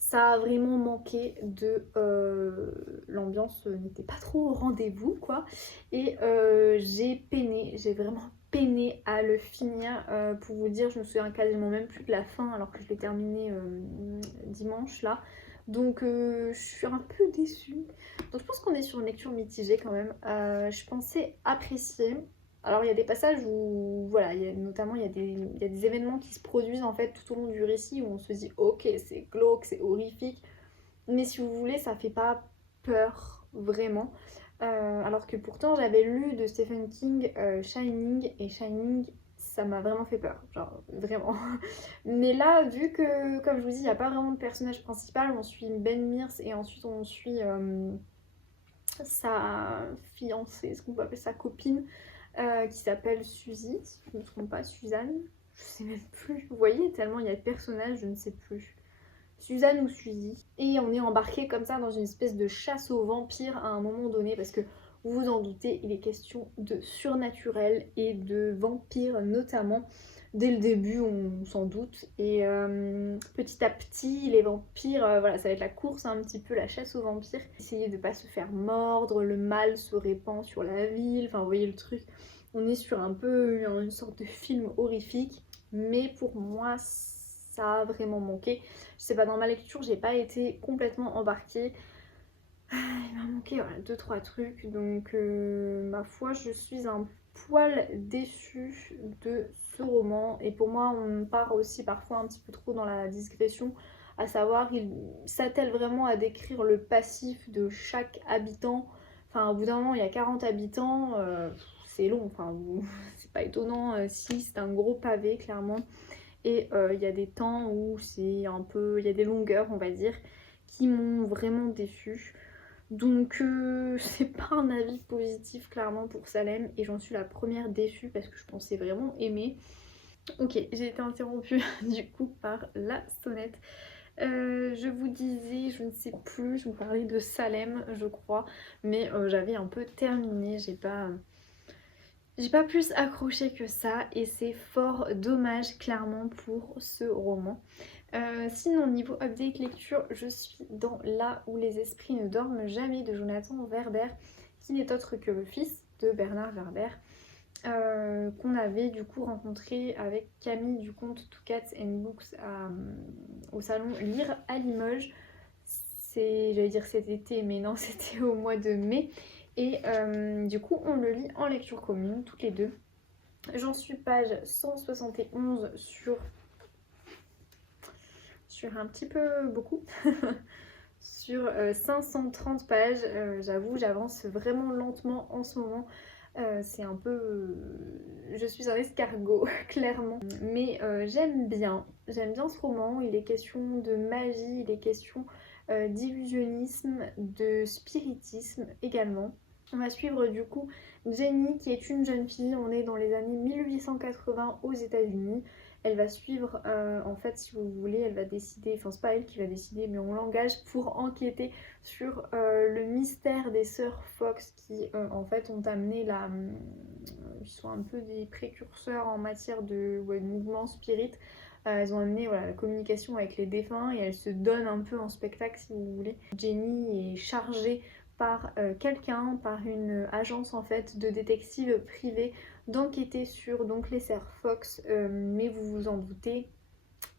Ça a vraiment manqué de... l'ambiance n'était pas trop au rendez-vous quoi. Et j'ai peiné, j'ai vraiment peiné à le finir. Pour vous dire, je me souviens quasiment même plus de la fin alors que je l'ai terminé dimanche là. Donc je suis un peu déçue. Donc je pense qu'on est sur une lecture mitigée quand même. Je pensais apprécier. Alors il y a des passages où, voilà, notamment il y a des événements qui se produisent en fait tout au long du récit où on se dit ok c'est glauque, c'est horrifique, mais si vous voulez ça fait pas peur vraiment. Alors que pourtant j'avais lu de Stephen King Shining, et Shining ça m'a vraiment fait peur, genre vraiment. Mais là vu que comme je vous dis il n'y a pas vraiment de personnage principal, on suit Ben Mears et ensuite on suit sa fiancée, ce qu'on peut appeler sa copine, qui s'appelle Suzy, si je ne me trompe pas, Suzanne, je sais même plus. Vous voyez, tellement il y a de personnages, je ne sais plus. Suzanne ou Suzy. Et on est embarqué comme ça dans une espèce de chasse aux vampires à un moment donné, parce que vous vous en doutez, il est question de surnaturel et de vampires notamment. Dès le début, on s'en doute. Et petit à petit, les vampires, voilà, ça va être la course, un petit peu la chasse aux vampires. Essayer de ne pas se faire mordre, le mal se répand sur la ville. Enfin, vous voyez le truc. On est sur un peu une sorte de film horrifique. Mais pour moi, ça a vraiment manqué. Je sais pas, dans ma lecture, j'ai pas été complètement embarquée. Il m'a manqué voilà, 2-3 trucs, donc ma foi, je suis un poil déçue de ce roman. Et pour moi, on part aussi parfois un petit peu trop dans la digression, à savoir, il s'attelle vraiment à décrire le passif de chaque habitant. Enfin, au bout d'un moment, il y a 40 habitants, c'est long, enfin, c'est pas étonnant si c'est un gros pavé, clairement. Et il y a des temps où c'est un peu, il y a des longueurs, on va dire, qui m'ont vraiment déçue. Donc c'est pas un avis positif clairement pour Salem, et j'en suis la première déçue parce que je pensais vraiment aimer. Ok, j'ai été interrompue du coup par la sonnette. Je vous disais, je ne sais plus, je vous parlais de Salem je crois, mais j'avais un peu terminé, j'ai pas plus accroché que ça et c'est fort dommage clairement pour ce roman. Sinon niveau update lecture, je suis dans Là où les esprits ne dorment jamais de Jonathan Werber, qui n'est autre que le fils de Bernard Werber, qu'on avait du coup rencontré avec Camille du compte Two Cats and Books au salon Lire à Limoges. J'allais dire cet été, mais non, c'était au mois de mai. Et du coup, on le lit en lecture commune, toutes les deux. J'en suis page 171 sur un petit peu beaucoup. Sur 530 pages, j'avoue, j'avance vraiment lentement en ce moment. C'est un peu... je suis un escargot, clairement. Mais j'aime bien ce roman. Il est question de magie, il est question d'illusionnisme, de spiritisme également. On va suivre du coup Jenny qui est une jeune fille, on est dans les années 1880 aux États-Unis. Elle va suivre, en fait, si vous voulez, elle va décider, enfin c'est pas elle qui va décider, mais on l'engage pour enquêter sur le mystère des sœurs Fox qui, en fait, ont amené ils sont un peu des précurseurs en matière de mouvement spirit. Elles ont amené voilà, la communication avec les défunts et elles se donnent un peu en spectacle, si vous voulez. Jenny est chargée par quelqu'un, par une agence en fait de détectives privés d'enquêter sur donc les sœurs Fox, mais vous vous en doutez,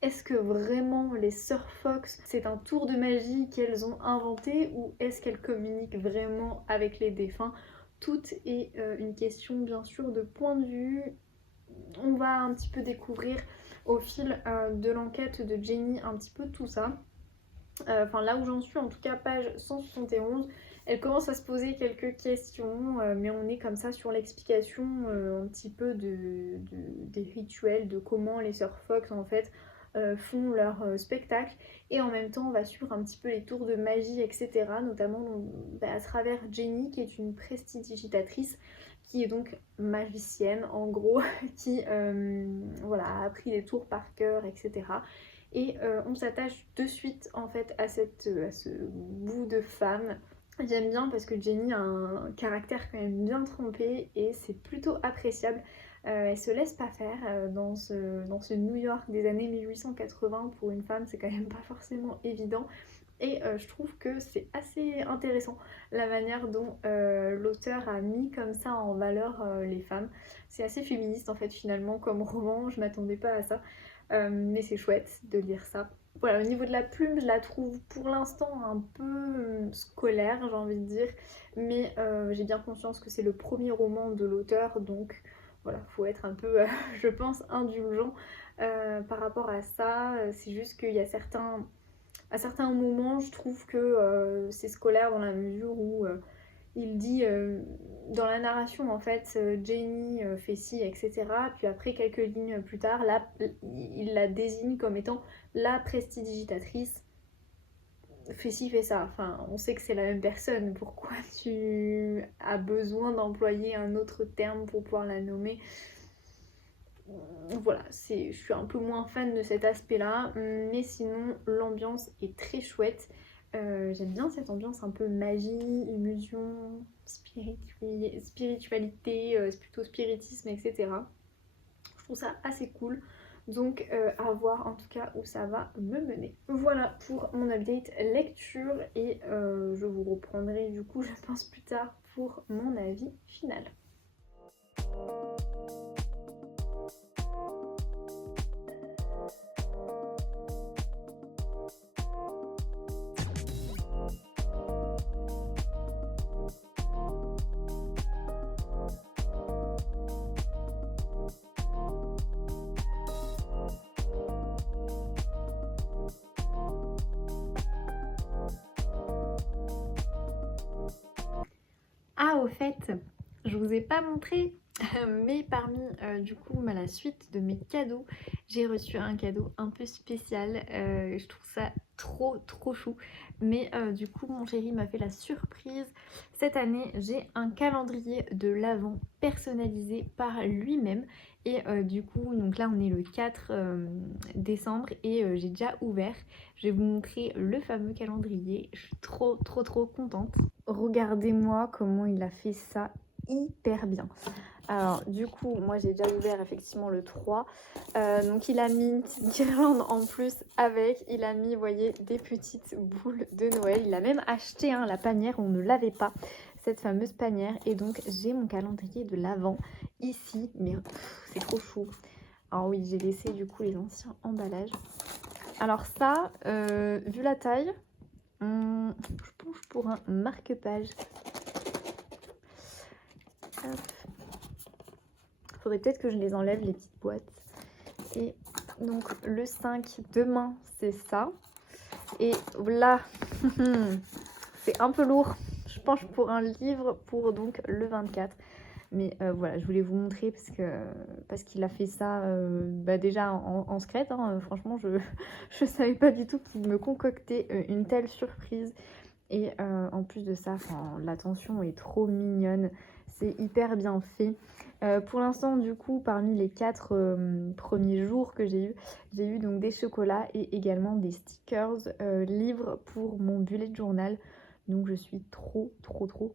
est-ce que vraiment les sœurs Fox c'est un tour de magie qu'elles ont inventé ou est-ce qu'elles communiquent vraiment avec les défunts? Tout est une question bien sûr de point de vue. On va un petit peu découvrir au fil de l'enquête de Jenny un petit peu tout ça. Enfin là où j'en suis, en tout cas page 171, elle commence à se poser quelques questions, mais on est comme ça sur l'explication un petit peu des rituels, de comment les sœurs Fox en fait font leur spectacle, et en même temps on va suivre un petit peu les tours de magie, etc. Notamment à travers Jenny qui est une prestidigitatrice, qui est donc magicienne en gros, qui voilà, a appris les tours par cœur, etc. Et on s'attache de suite en fait à ce bout de femme. J'aime bien parce que Jenny a un caractère quand même bien trempé et c'est plutôt appréciable. Elle se laisse pas faire dans ce New York des années 1880. Pour une femme, c'est quand même pas forcément évident. Et je trouve que c'est assez intéressant la manière dont l'auteur a mis comme ça en valeur les femmes. C'est assez féministe en fait finalement comme roman, je m'attendais pas à ça. Mais c'est chouette de lire ça. Voilà, au niveau de la plume, je la trouve pour l'instant un peu scolaire, j'ai envie de dire. Mais j'ai bien conscience que c'est le premier roman de l'auteur, donc voilà, faut être un peu, je pense, indulgent par rapport à ça. C'est juste qu'il y a à certains moments, je trouve que c'est scolaire dans la mesure où il dit dans la narration en fait, Janie fait ci, etc. Puis après, quelques lignes plus tard, là, il la désigne comme étant la prestidigitatrice. Fais ci, fais ça. Enfin, on sait que c'est la même personne. Pourquoi tu as besoin d'employer un autre terme pour pouvoir la nommer? Voilà, je suis un peu moins fan de cet aspect-là, mais sinon l'ambiance est très chouette. J'aime bien cette ambiance un peu magie, illusion, spiritualité, plutôt spiritisme, etc. Je trouve ça assez cool. Donc à voir en tout cas où ça va me mener. Voilà pour mon update lecture et je vous reprendrai du coup je pense plus tard pour mon avis final. Ah, au fait, je vous ai pas montré, mais parmi du coup la suite de mes cadeaux, j'ai reçu un cadeau un peu spécial. Je trouve ça trop chou. Mais du coup, mon chéri m'a fait la surprise. Cette année, j'ai un calendrier de l'Avent personnalisé par lui-même. Et du coup, donc là, on est le 4 décembre et j'ai déjà ouvert. Je vais vous montrer le fameux calendrier. Je suis trop contente. Regardez-moi comment il a fait ça hyper bien. Alors du coup, moi j'ai déjà ouvert effectivement le 3. Donc il a mis une petite guirlande en plus avec. Il a mis, vous voyez, des petites boules de Noël. Il a même acheté la panière, on ne l'avait pas, cette fameuse panière. Et donc j'ai mon calendrier de l'Avent ici. Mais c'est trop chou. Alors oui, j'ai laissé du coup les anciens emballages. Alors ça, vu la taille, je penche pour un marque-page. Faudrait peut-être que je les enlève les petites boîtes. Et donc le 5 demain c'est ça. Et là c'est un peu lourd. Je penche pour un livre pour donc le 24. Mais voilà, je voulais vous montrer parce qu'il a fait ça déjà en secret. Franchement, je savais pas du tout qu'il me concoctait une telle surprise. Et en plus de ça, l'attention est trop mignonne. C'est hyper bien fait. Pour l'instant, du coup, parmi les 4 premiers jours que j'ai eu donc des chocolats et également des stickers livres pour mon bullet journal. Donc je suis trop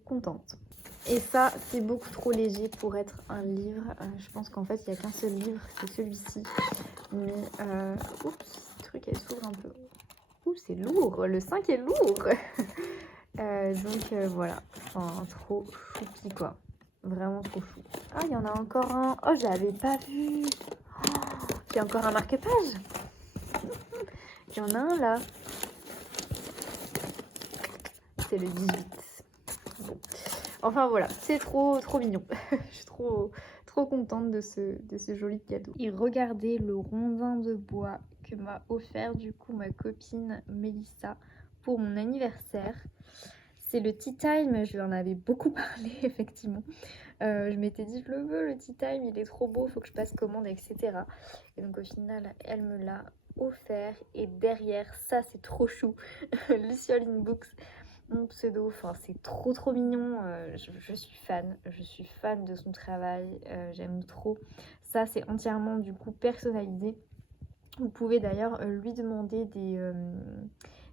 contente. Et ça, c'est beaucoup trop léger pour être un livre. Je pense qu'en fait, il n'y a qu'un seul livre, c'est celui-ci. Mais, oups, ce truc, elle s'ouvre un peu. Ouh, c'est lourd, le 5 est lourd. Donc voilà, trop choupi quoi. Vraiment trop chou. Ah, il y en a encore un. Oh, je l'avais pas vu. Oh, il y a encore un marque-page. Il y en a un là. C'est le 18. Bon. Enfin voilà, c'est trop mignon. Je suis trop contente de ce joli cadeau. Et regardez le rondin de bois que m'a offert du coup ma copine Mélissa pour mon anniversaire. C'est le Tea Time, je lui en avais beaucoup parlé effectivement. Je m'étais dit je le veux le Tea Time, il est trop beau, faut que je passe commande, etc. Et donc au final elle me l'a offert et derrière ça c'est trop chou. Luciole in Books, mon pseudo, c'est trop mignon. Je suis fan de son travail, j'aime trop. Ça c'est entièrement du coup personnalisé. Vous pouvez d'ailleurs lui demander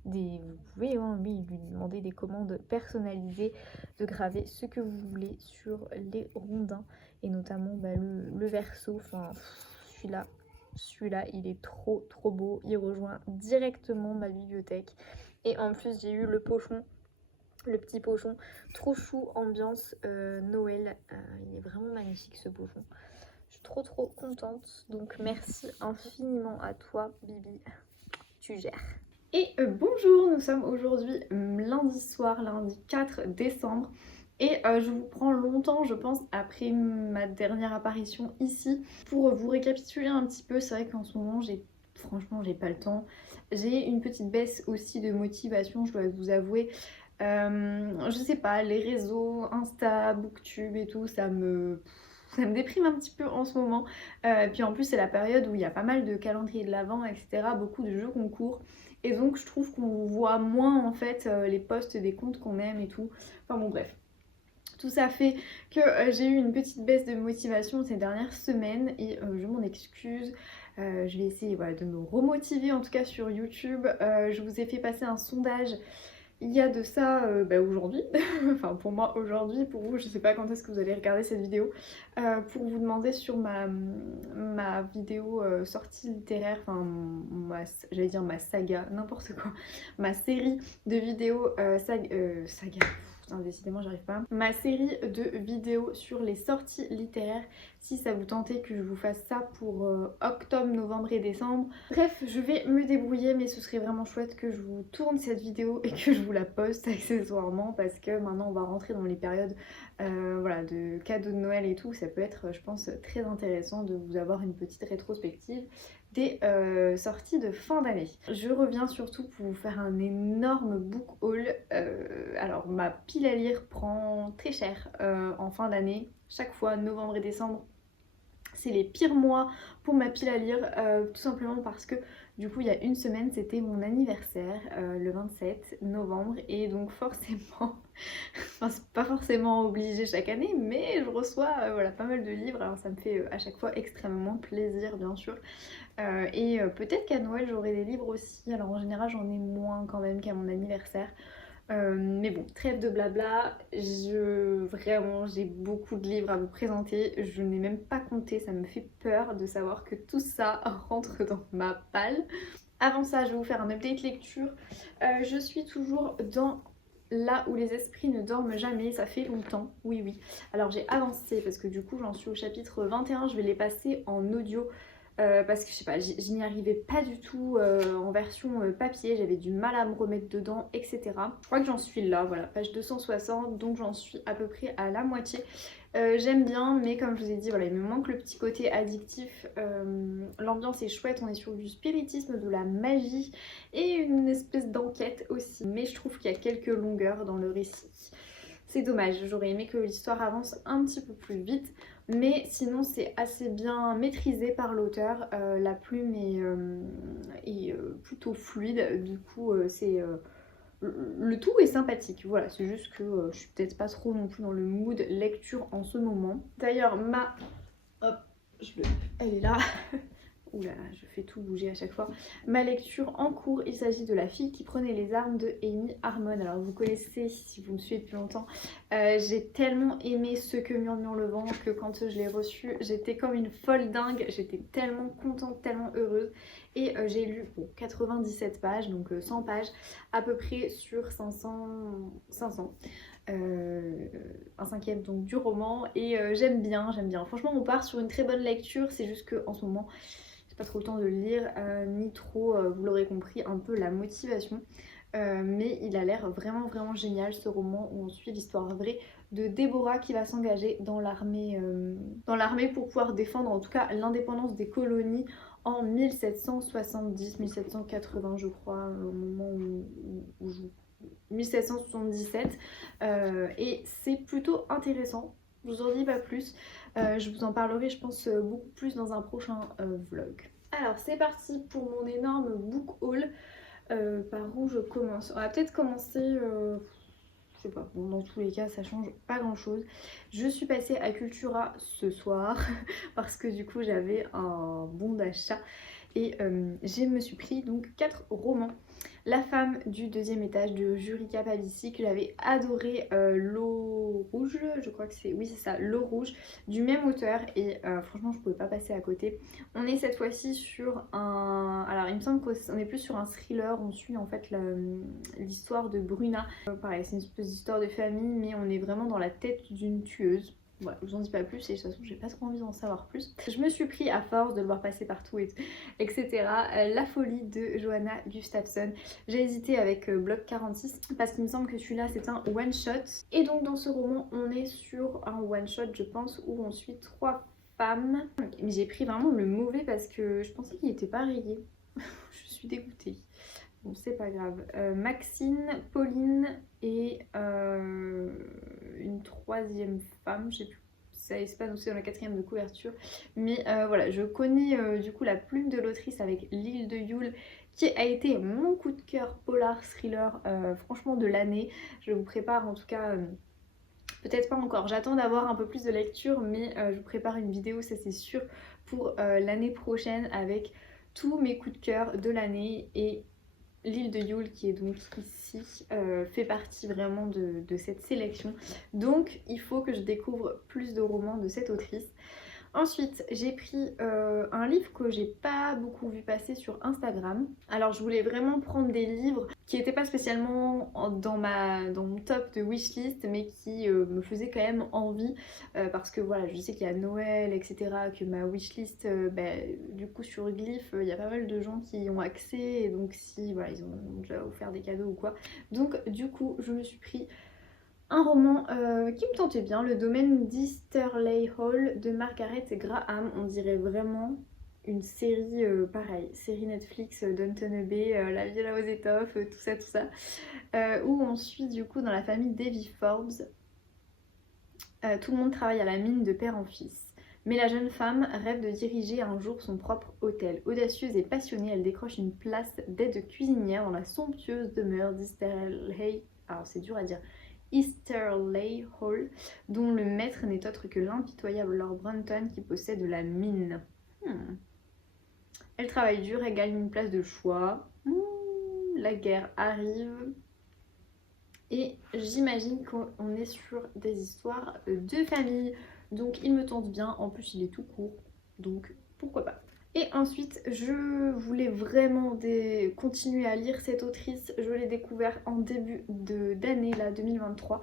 vous pouvez oui, lui demander des commandes personnalisées, de graver ce que vous voulez sur les rondins et notamment le verso. Enfin, celui-là, il est trop beau. Il rejoint directement ma bibliothèque. Et en plus, j'ai eu le pochon, le petit pochon, trop chou, ambiance Noël. Il est vraiment magnifique ce pochon. Je suis trop contente. Donc merci infiniment à toi, Bibi. Tu gères. Et bonjour, nous sommes aujourd'hui lundi soir, lundi 4 décembre. Et je vous prends longtemps, je pense, après ma dernière apparition ici, pour vous récapituler un petit peu. C'est vrai qu'en ce moment, franchement, j'ai pas le temps. J'ai une petite baisse aussi de motivation, je dois vous avouer. Je sais pas, les réseaux, Insta, Booktube et tout, ça me déprime un petit peu en ce moment. Puis en plus, c'est la période où il y a pas mal de calendriers de l'Avent, etc. Beaucoup de jeux concours. Et donc, je trouve qu'on voit moins en fait les posts des comptes qu'on aime et tout. Enfin bon, bref. Tout ça fait que j'ai eu une petite baisse de motivation ces dernières semaines et je m'en excuse. Je vais essayer de me remotiver en tout cas sur YouTube. Je vous ai fait passer un sondage il y a de ça aujourd'hui, enfin pour moi aujourd'hui, pour vous je sais pas quand est-ce que vous allez regarder cette vidéo, pour vous demander sur ma vidéo sortie littéraire, enfin j'allais dire ma saga, n'importe quoi, ma série de vidéos saga, putain, décidément j'arrive pas, ma série de vidéos sur les sorties littéraires, si ça vous tentait que je vous fasse ça pour octobre, novembre et décembre. Bref, je vais me débrouiller, mais ce serait vraiment chouette que je vous tourne cette vidéo et que je vous la poste accessoirement, parce que maintenant on va rentrer dans les périodes de cadeaux de Noël et tout. Ça peut être, je pense, très intéressant de vous avoir une petite rétrospective des sorties de fin d'année. Je reviens surtout pour vous faire un énorme book haul. Alors ma pile à lire prend très cher en fin d'année. Chaque fois, novembre et décembre, c'est les pires mois pour ma pile à lire, tout simplement parce que du coup il y a une semaine c'était mon anniversaire, le 27 novembre, et donc forcément, enfin c'est pas forcément obligé chaque année, mais je reçois pas mal de livres, alors ça me fait à chaque fois extrêmement plaisir bien sûr. Et peut-être qu'à Noël j'aurai des livres aussi, alors en général j'en ai moins quand même qu'à mon anniversaire. Mais bon, trêve de blabla, vraiment j'ai beaucoup de livres à vous présenter, je n'ai même pas compté, ça me fait peur de savoir que tout ça rentre dans ma palle. Avant ça, je vais vous faire un update lecture. Je suis toujours dans Là où les esprits ne dorment jamais, ça fait longtemps, oui. Alors j'ai avancé parce que du coup j'en suis au chapitre 21, je vais les passer en audio. Parce que je sais pas, je n'y arrivais pas du tout en version papier, j'avais du mal à me remettre dedans, etc. Je crois que j'en suis là, voilà, page 260, donc j'en suis à peu près à la moitié. J'aime bien, mais comme je vous ai dit, voilà, il me manque le petit côté addictif. L'ambiance est chouette, on est sur du spiritisme, de la magie et une espèce d'enquête aussi. Mais je trouve qu'il y a quelques longueurs dans le récit. C'est dommage, j'aurais aimé que l'histoire avance un petit peu plus vite, mais sinon c'est assez bien maîtrisé par l'auteur. La plume est plutôt fluide, du coup le tout est sympathique. Voilà, c'est juste que je suis peut-être pas trop non plus dans le mood lecture en ce moment. D'ailleurs hop, elle est là. Oula, je fais tout bouger à chaque fois. Ma lecture en cours, il s'agit de La fille qui prenait les armes de Amy Harmon. Alors vous connaissez, si vous me suivez depuis longtemps, j'ai tellement aimé Ce que murmure le vent que quand je l'ai reçu, j'étais comme une folle dingue. J'étais tellement contente, tellement heureuse. Et j'ai lu 97 pages, donc 100 pages à peu près sur 500. Un cinquième donc du roman, et j'aime bien. Franchement on part sur une très bonne lecture, c'est juste que en ce moment j'ai pas trop le temps de le lire, ni trop, vous l'aurez compris, un peu la motivation. Mais il a l'air vraiment génial ce roman où on suit l'histoire vraie de Déborah qui va s'engager dans l'armée pour pouvoir défendre en tout cas l'indépendance des colonies en 1770-1780 je crois, au moment où je 1777, et c'est plutôt intéressant. Je vous en dis pas plus, je vous en parlerai je pense beaucoup plus dans un prochain vlog. Alors c'est parti pour mon énorme book haul. Par où je commence? On va peut-être commencer, je sais pas, bon, dans tous les cas ça change pas grand chose. Je suis passée à Cultura ce soir parce que du coup j'avais un bon d'achat et je me suis pris donc 4 romans. La femme du deuxième étage de Jurica Pavisi, que j'avais adoré, L'eau rouge, je crois que c'est, oui c'est ça, L'eau rouge, du même auteur, et franchement je pouvais pas passer à côté. On est cette fois-ci sur un, alors il me semble qu'on est plus sur un thriller, on suit en fait l'histoire de Bruna. Pareil, c'est une espèce d'histoire de famille, mais on est vraiment dans la tête d'une tueuse. Voilà, je vous en dis pas plus et de toute façon j'ai pas trop envie d'en savoir plus. Je me suis pris à force de le voir passer partout et tout, etc. La folie de Johanna Gustafsson. J'ai hésité avec Bloc 46 parce qu'il me semble que celui-là c'est un one shot. Et donc dans ce roman on est sur un one shot je pense où on suit 3 femmes. Mais j'ai pris vraiment le mauvais parce que je pensais qu'il était pas rayé. Je suis dégoûtée. Bon, c'est pas grave. Maxine, Pauline et une troisième femme, je sais plus. C'est pas annoncé dans la 4e de couverture. Mais voilà, je connais du coup la plume de l'autrice avec L'île de Yule, qui a été mon coup de cœur polar thriller franchement de l'année. Je vous prépare en tout cas... peut-être pas encore, j'attends d'avoir un peu plus de lecture, mais je vous prépare une vidéo, ça c'est sûr, pour l'année prochaine avec tous mes coups de cœur de l'année. Et L'île de Yule, qui est donc ici, fait partie vraiment de cette sélection. Donc il faut que je découvre plus de romans de cette autrice. Ensuite, j'ai pris un livre que j'ai pas beaucoup vu passer sur Instagram. Alors je voulais vraiment prendre des livres qui n'étaient pas spécialement dans mon top de wishlist, mais qui me faisaient quand même envie, parce que voilà, je sais qu'il y a Noël, etc., que ma wishlist, du coup sur Glyph, il y a pas mal de gens qui y ont accès, et donc si voilà, ils ont déjà offert des cadeaux ou quoi. Donc du coup, je me suis pris un roman qui me tentait bien, Le domaine d'Easterley Hall de Margaret Graham. On dirait vraiment une série pareil, série Netflix, Downton Abbey, La Villa aux étoffes, tout ça, où on suit du coup dans la famille Davy Forbes. Tout le monde travaille à la mine de père en fils. Mais la jeune femme rêve de diriger un jour son propre hôtel. Audacieuse et passionnée, elle décroche une place d'aide cuisinière dans la somptueuse demeure d'Easterley. Alors c'est dur à dire. Easterley Hall, dont le maître n'est autre que l'impitoyable Lord Brunton qui possède la mine. Elle travaille dur et gagne une place de choix. La guerre arrive. Et j'imagine qu'on est sur des histoires de famille. Donc il me tente bien. En plus il est tout court. Donc pourquoi pas. Et ensuite, je voulais vraiment continuer à lire cette autrice. Je l'ai découvert en début d'année, là, 2023.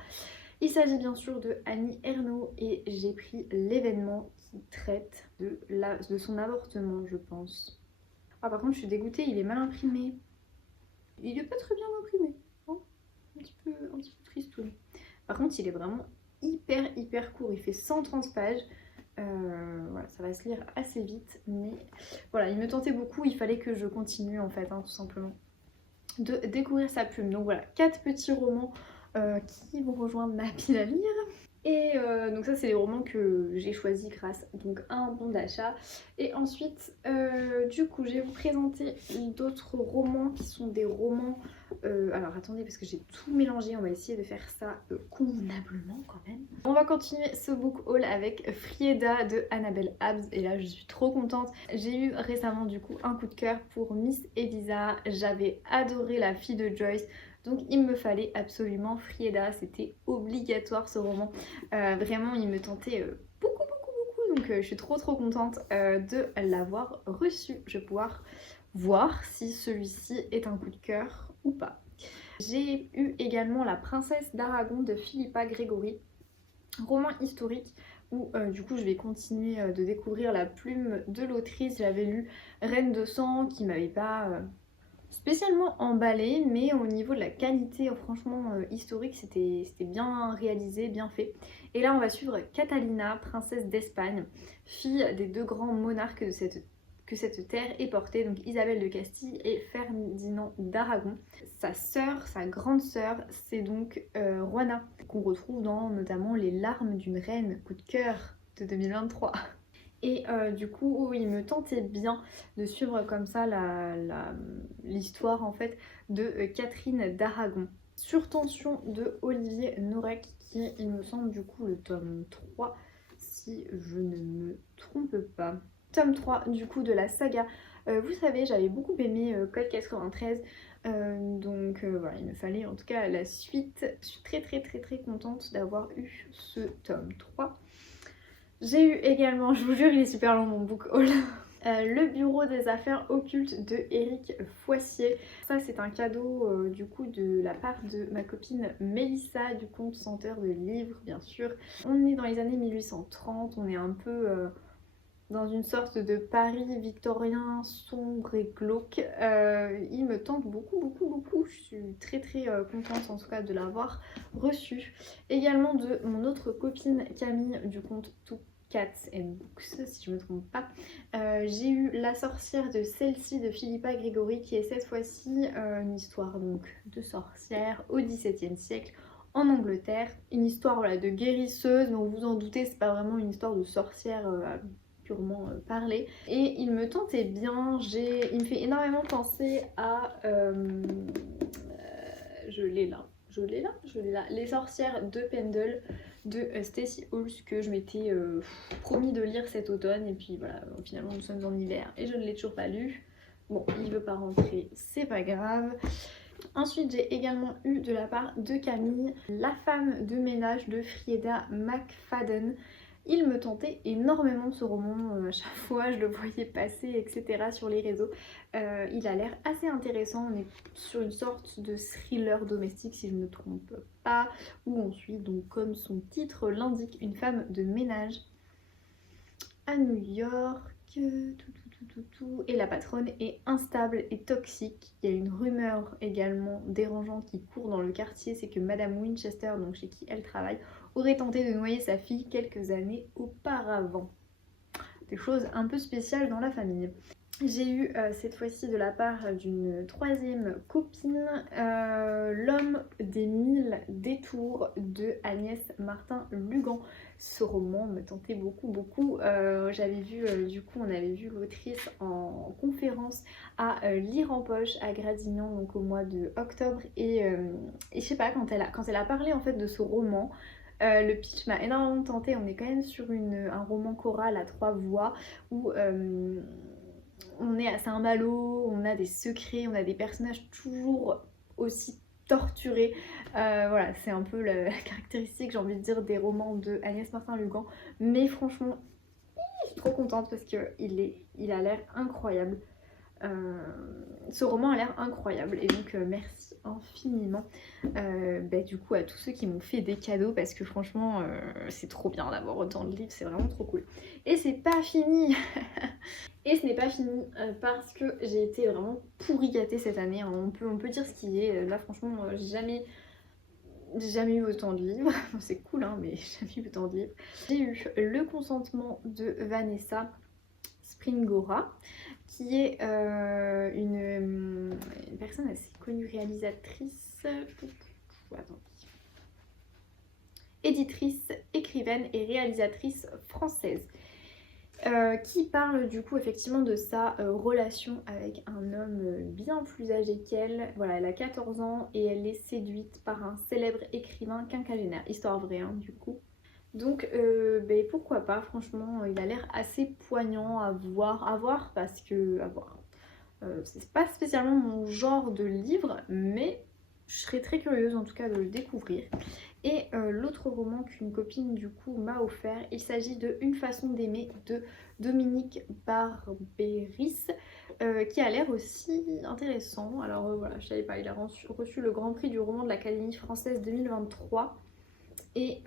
Il s'agit bien sûr de Annie Ernaux et j'ai pris L'événement qui traite de son avortement, je pense. Ah, par contre, je suis dégoûtée, il est mal imprimé. Il est pas très bien imprimé. Hein, un petit peu tristouille. Par contre, il est vraiment hyper court. Il fait 130 pages. Voilà, ça va se lire assez vite, mais voilà, il me tentait beaucoup, il fallait que je continue en fait, hein, tout simplement, de découvrir sa plume. Donc voilà, 4 petits romans qui vont rejoindre ma pile à lire. Et donc ça c'est les romans que j'ai choisis grâce donc à un bon d'achat. Et ensuite du coup je vais vous présenter d'autres romans qui sont des romans alors attendez parce que j'ai tout mélangé, on va essayer de faire ça convenablement quand même. On va continuer ce book haul avec Frieda de Annabelle Abbs et là je suis trop contente. J'ai eu récemment du coup un coup de cœur pour Miss Eliza, j'avais adoré La fille de Joyce. Donc il me fallait absolument Frieda, c'était obligatoire ce roman. Vraiment il me tentait beaucoup, donc je suis trop contente de l'avoir reçu. Je vais pouvoir voir si celui-ci est un coup de cœur ou pas. J'ai eu également La princesse d'Aragon de Philippa Gregory, roman historique où du coup je vais continuer de découvrir la plume de l'autrice. J'avais lu Reine de sang qui m'avait pas... spécialement emballé, mais au niveau de la qualité franchement historique c'était bien réalisé, bien fait. Et là on va suivre Catalina, princesse d'Espagne, fille des 2 grands monarques que cette terre est portée, donc Isabelle de Castille et Ferdinand d'Aragon. Sa sœur, sa grande sœur, c'est donc Juana, qu'on retrouve dans notamment Les larmes d'une reine, coup de cœur de 2023. Et du coup, il me tentait bien de suivre comme ça l'histoire en fait de Catherine d'Aragon. Sur tension de Olivier Norek, qui est, il me semble, du coup le tome 3, si je ne me trompe pas. Tome 3 du coup de la saga Vous savez, j'avais beaucoup aimé Code 93. Donc voilà, il me fallait en tout cas la suite. Je suis très contente d'avoir eu ce tome 3. J'ai eu également, je vous jure il est super long mon book haul, Le bureau des affaires occultes de Éric Foissier. Ça c'est un cadeau du coup de la part de ma copine Mélissa du compte Senteur de livres bien sûr. On est dans les années 1830, on est un peu dans une sorte de Paris victorien sombre et glauque. Il me tente beaucoup. Je suis très contente en tout cas de l'avoir reçu. Également de mon autre copine Camille du compte Two Cats and Books si je me trompe pas. J'ai eu La sorcière de celle-ci de Philippa Grégory qui est cette fois-ci une histoire donc de sorcière au XVIIe siècle en Angleterre. Une histoire voilà, de guérisseuse, mais vous vous en doutez c'est pas vraiment une histoire de sorcière purement parler. Et il me tentait bien, il me fait énormément penser à... je l'ai là. Les sorcières de Pendle de Stacey Hulse que je m'étais promis de lire cet automne. Et puis voilà, finalement nous sommes en hiver et je ne l'ai toujours pas lu. Bon, il veut pas rentrer, c'est pas grave. Ensuite, j'ai également eu de la part de Camille La femme de ménage de Frieda McFadden. Il me tentait énormément ce roman, à chaque fois je le voyais passer etc. sur les réseaux. Il a l'air assez intéressant, on est sur une sorte de thriller domestique si je ne me trompe pas, où on suit donc comme son titre l'indique une femme de ménage à New York. Et la patronne est instable et toxique. Il y a une rumeur également dérangeante qui court dans le quartier, c'est que Madame Winchester, donc chez qui elle travaille, aurait tenté de noyer sa fille quelques années auparavant. Des choses un peu spéciales dans la famille. J'ai eu cette fois-ci de la part d'une troisième copine, L'homme des 1000 détours de Agnès Martin-Lugan. Ce roman me tentait beaucoup. J'avais vu, du coup, on avait vu l'autrice en conférence à Lire en poche à Gradignan, donc au mois de octobre. Et je sais pas, quand elle a parlé en fait de ce roman, le pitch m'a énormément tentée. On est quand même sur un roman choral à 3 voix où c'est un ballot, on a des secrets, on a des personnages toujours aussi torturés. Voilà, c'est un peu la caractéristique, j'ai envie de dire, des romans de Agnès Martin-Lugan. Mais franchement, je suis trop contente parce qu'il a l'air incroyable. Ce roman a l'air incroyable et donc merci infiniment du coup à tous ceux qui m'ont fait des cadeaux parce que franchement c'est trop bien d'avoir autant de livres, c'est vraiment trop cool. Et c'est pas fini et ce n'est pas fini parce que j'ai été vraiment pourri gâtée cette année, hein. On peut dire ce qui est, là franchement j'ai jamais eu autant de livres, c'est cool hein, mais j'ai jamais eu autant de livres. J'ai eu Le consentement de Vanessa Springora qui est une personne assez connue, réalisatrice, éditrice, écrivaine et réalisatrice française. Qui parle du coup effectivement de sa relation avec un homme bien plus âgé qu'elle. Voilà, elle a 14 ans et elle est séduite par un célèbre écrivain quinquagénaire. Histoire vraie hein, du coup. Donc pourquoi pas, franchement il a l'air assez poignant à voir parce que c'est pas spécialement mon genre de livre mais je serais très curieuse en tout cas de le découvrir. Et l'autre roman qu'une copine du coup m'a offert, il s'agit de Une façon d'aimer de Dominique Barbéris qui a l'air aussi intéressant. Alors voilà, je savais pas, il a reçu le grand prix du roman de l'Académie française 2023. Et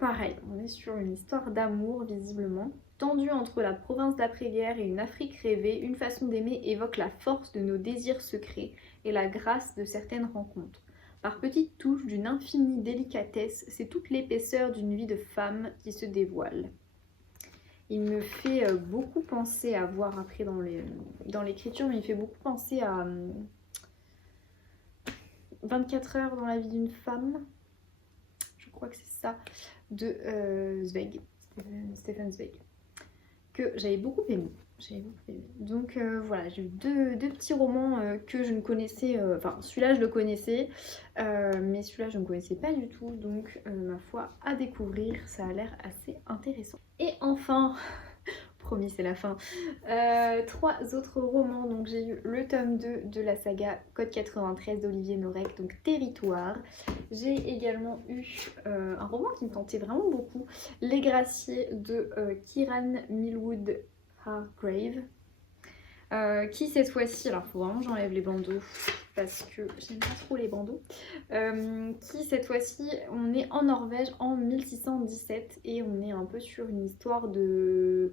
pareil, on est sur une histoire d'amour visiblement. Tendue entre la province d'après-guerre et une Afrique rêvée, Une façon d'aimer évoque la force de nos désirs secrets et la grâce de certaines rencontres. Par petites touches d'une infinie délicatesse, c'est toute l'épaisseur d'une vie de femme qui se dévoile. Il me fait beaucoup penser à voir après dans l'écriture, mais il fait beaucoup penser à 24 heures dans la vie d'une femme. Je crois que c'est ça, de Zweig, Stefan Zweig, que j'avais beaucoup aimé. Donc voilà, j'ai eu deux petits romans que je ne connaissais, enfin celui-là je le connaissais, mais celui-là je ne connaissais pas du tout, donc ma foi à découvrir, ça a l'air assez intéressant. Et enfin, promis c'est la fin. 3 autres romans, donc j'ai eu le tome 2 de la saga Code 93 d'Olivier Norek, donc Territoire. J'ai également eu un roman qui me tentait vraiment beaucoup, Les Graciers de Kieran Millwood Hargrave. Qui cette fois-ci, alors faut vraiment que j'enlève les bandeaux parce que j'aime pas trop les bandeaux, qui cette fois-ci, on est en Norvège en 1617 et on est un peu sur une histoire de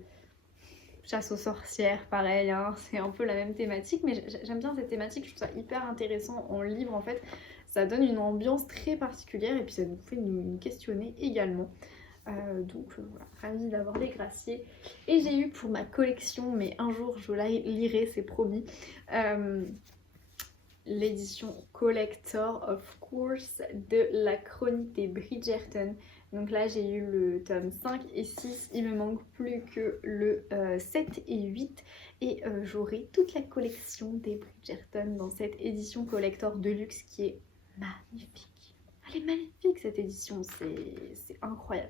chasse aux sorcières, pareil, hein, c'est un peu la même thématique, mais j'aime bien cette thématique, je trouve ça hyper intéressant en livre en fait, ça donne une ambiance très particulière et puis ça nous fait nous questionner également. Donc voilà, ravie d'avoir Les Graciers. Et j'ai eu pour ma collection, mais un jour je la lirai, c'est promis, l'édition Collector of Course de La Chronique des Bridgerton. Donc là j'ai eu le tome 5 et 6, il me manque plus que le 7 et 8 et j'aurai toute la collection des Bridgerton dans cette édition Collector Deluxe qui est magnifique. Elle est magnifique cette édition, c'est incroyable.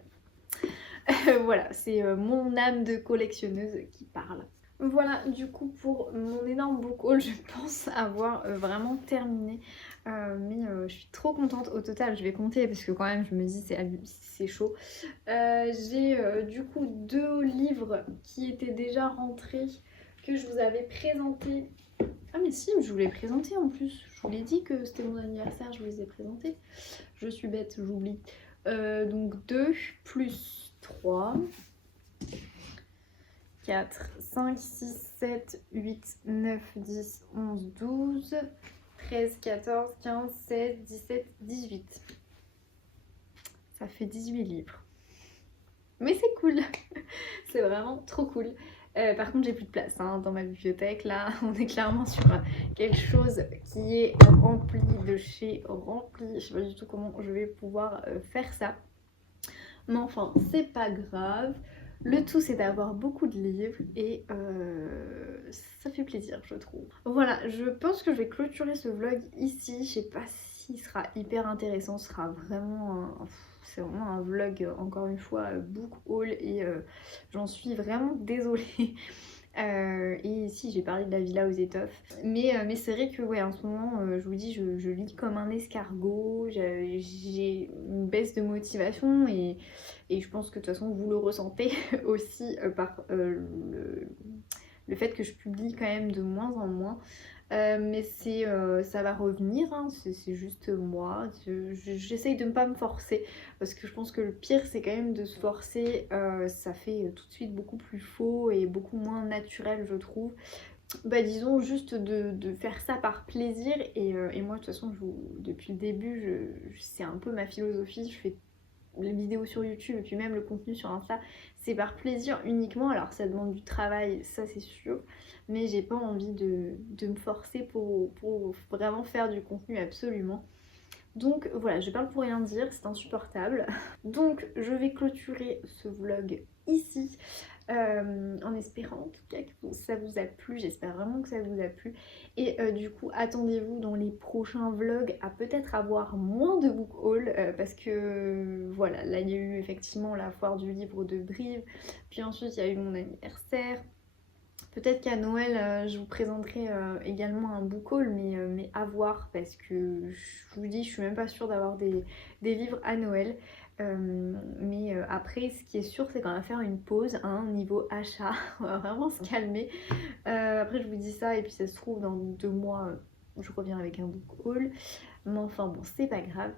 Voilà, c'est mon âme de collectionneuse qui parle. Voilà, du coup pour mon énorme book haul, je pense avoir vraiment terminé. Mais je suis trop contente. Au total, je vais compter parce que quand même je me dis c'est chaud. J'ai du coup 2 livres qui étaient déjà rentrés que je vous avais présentés. Ah mais si, je vous l'ai présenté en plus. Je vous l'ai dit que c'était mon anniversaire, je vous les ai présentés. Je suis bête, j'oublie. Donc 2 plus 3, 4, 5, 6, 7, 8, 9, 10, 11, 12, 13, 14, 15, 16, 17, 18. Ça fait 18 livres. Mais c'est cool. C'est vraiment trop cool. Par contre j'ai plus de place hein, dans ma bibliothèque. Là on est clairement sur quelque chose qui est rempli de chez rempli. Je sais pas du tout comment je vais pouvoir faire ça. Mais enfin c'est pas grave. Le tout c'est d'avoir beaucoup de livres et ça fait plaisir je trouve. Voilà, je pense que je vais clôturer ce vlog ici. Je sais pas s'il sera hyper intéressant, ce sera vraiment c'est vraiment un vlog encore une fois book haul et j'en suis vraiment désolée. Et ici j'ai parlé de la villa aux étoffes mais c'est vrai que ouais en ce moment je vous dis je lis comme un escargot, j'ai une baisse de motivation et je pense que de toute façon vous le ressentez aussi par le fait que je publie quand même de moins en moins. Mais ça va revenir, hein, c'est juste moi, j'essaye de ne pas me forcer parce que je pense que le pire c'est quand même de se forcer, ça fait tout de suite beaucoup plus faux et beaucoup moins naturel je trouve. Bah disons juste de faire ça par plaisir et moi de toute façon depuis le début c'est un peu ma philosophie, je fais les vidéos sur YouTube et puis même le contenu sur Insta, c'est par plaisir uniquement. Alors ça demande du travail, ça c'est sûr, mais j'ai pas envie de me forcer pour vraiment faire du contenu absolument. Donc voilà, je parle pour rien dire, c'est insupportable. Donc je vais clôturer ce vlog ici. En espérant en tout cas que ça vous a plu, j'espère vraiment que ça vous a plu et du coup attendez-vous dans les prochains vlogs à peut-être avoir moins de book haul parce que voilà, là il y a eu effectivement la foire du livre de Brive, puis ensuite il y a eu mon anniversaire. Peut-être qu'à Noël, je vous présenterai également un book haul, mais à voir parce que je vous dis, je suis même pas sûre d'avoir des livres à Noël. Mais après, ce qui est sûr, c'est qu'on va faire une pause hein, niveau achat. On va vraiment se calmer. Après, je vous dis ça et puis ça se trouve dans 2 mois, je reviens avec un book haul. Mais enfin bon, c'est pas grave.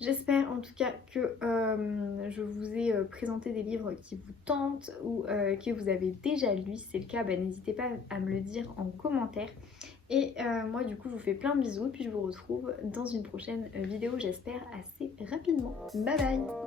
J'espère en tout cas que je vous ai présenté des livres qui vous tentent ou que vous avez déjà lu. Si c'est le cas, bah, n'hésitez pas à me le dire en commentaire. Et moi du coup je vous fais plein de bisous et puis je vous retrouve dans une prochaine vidéo j'espère assez rapidement. Bye bye.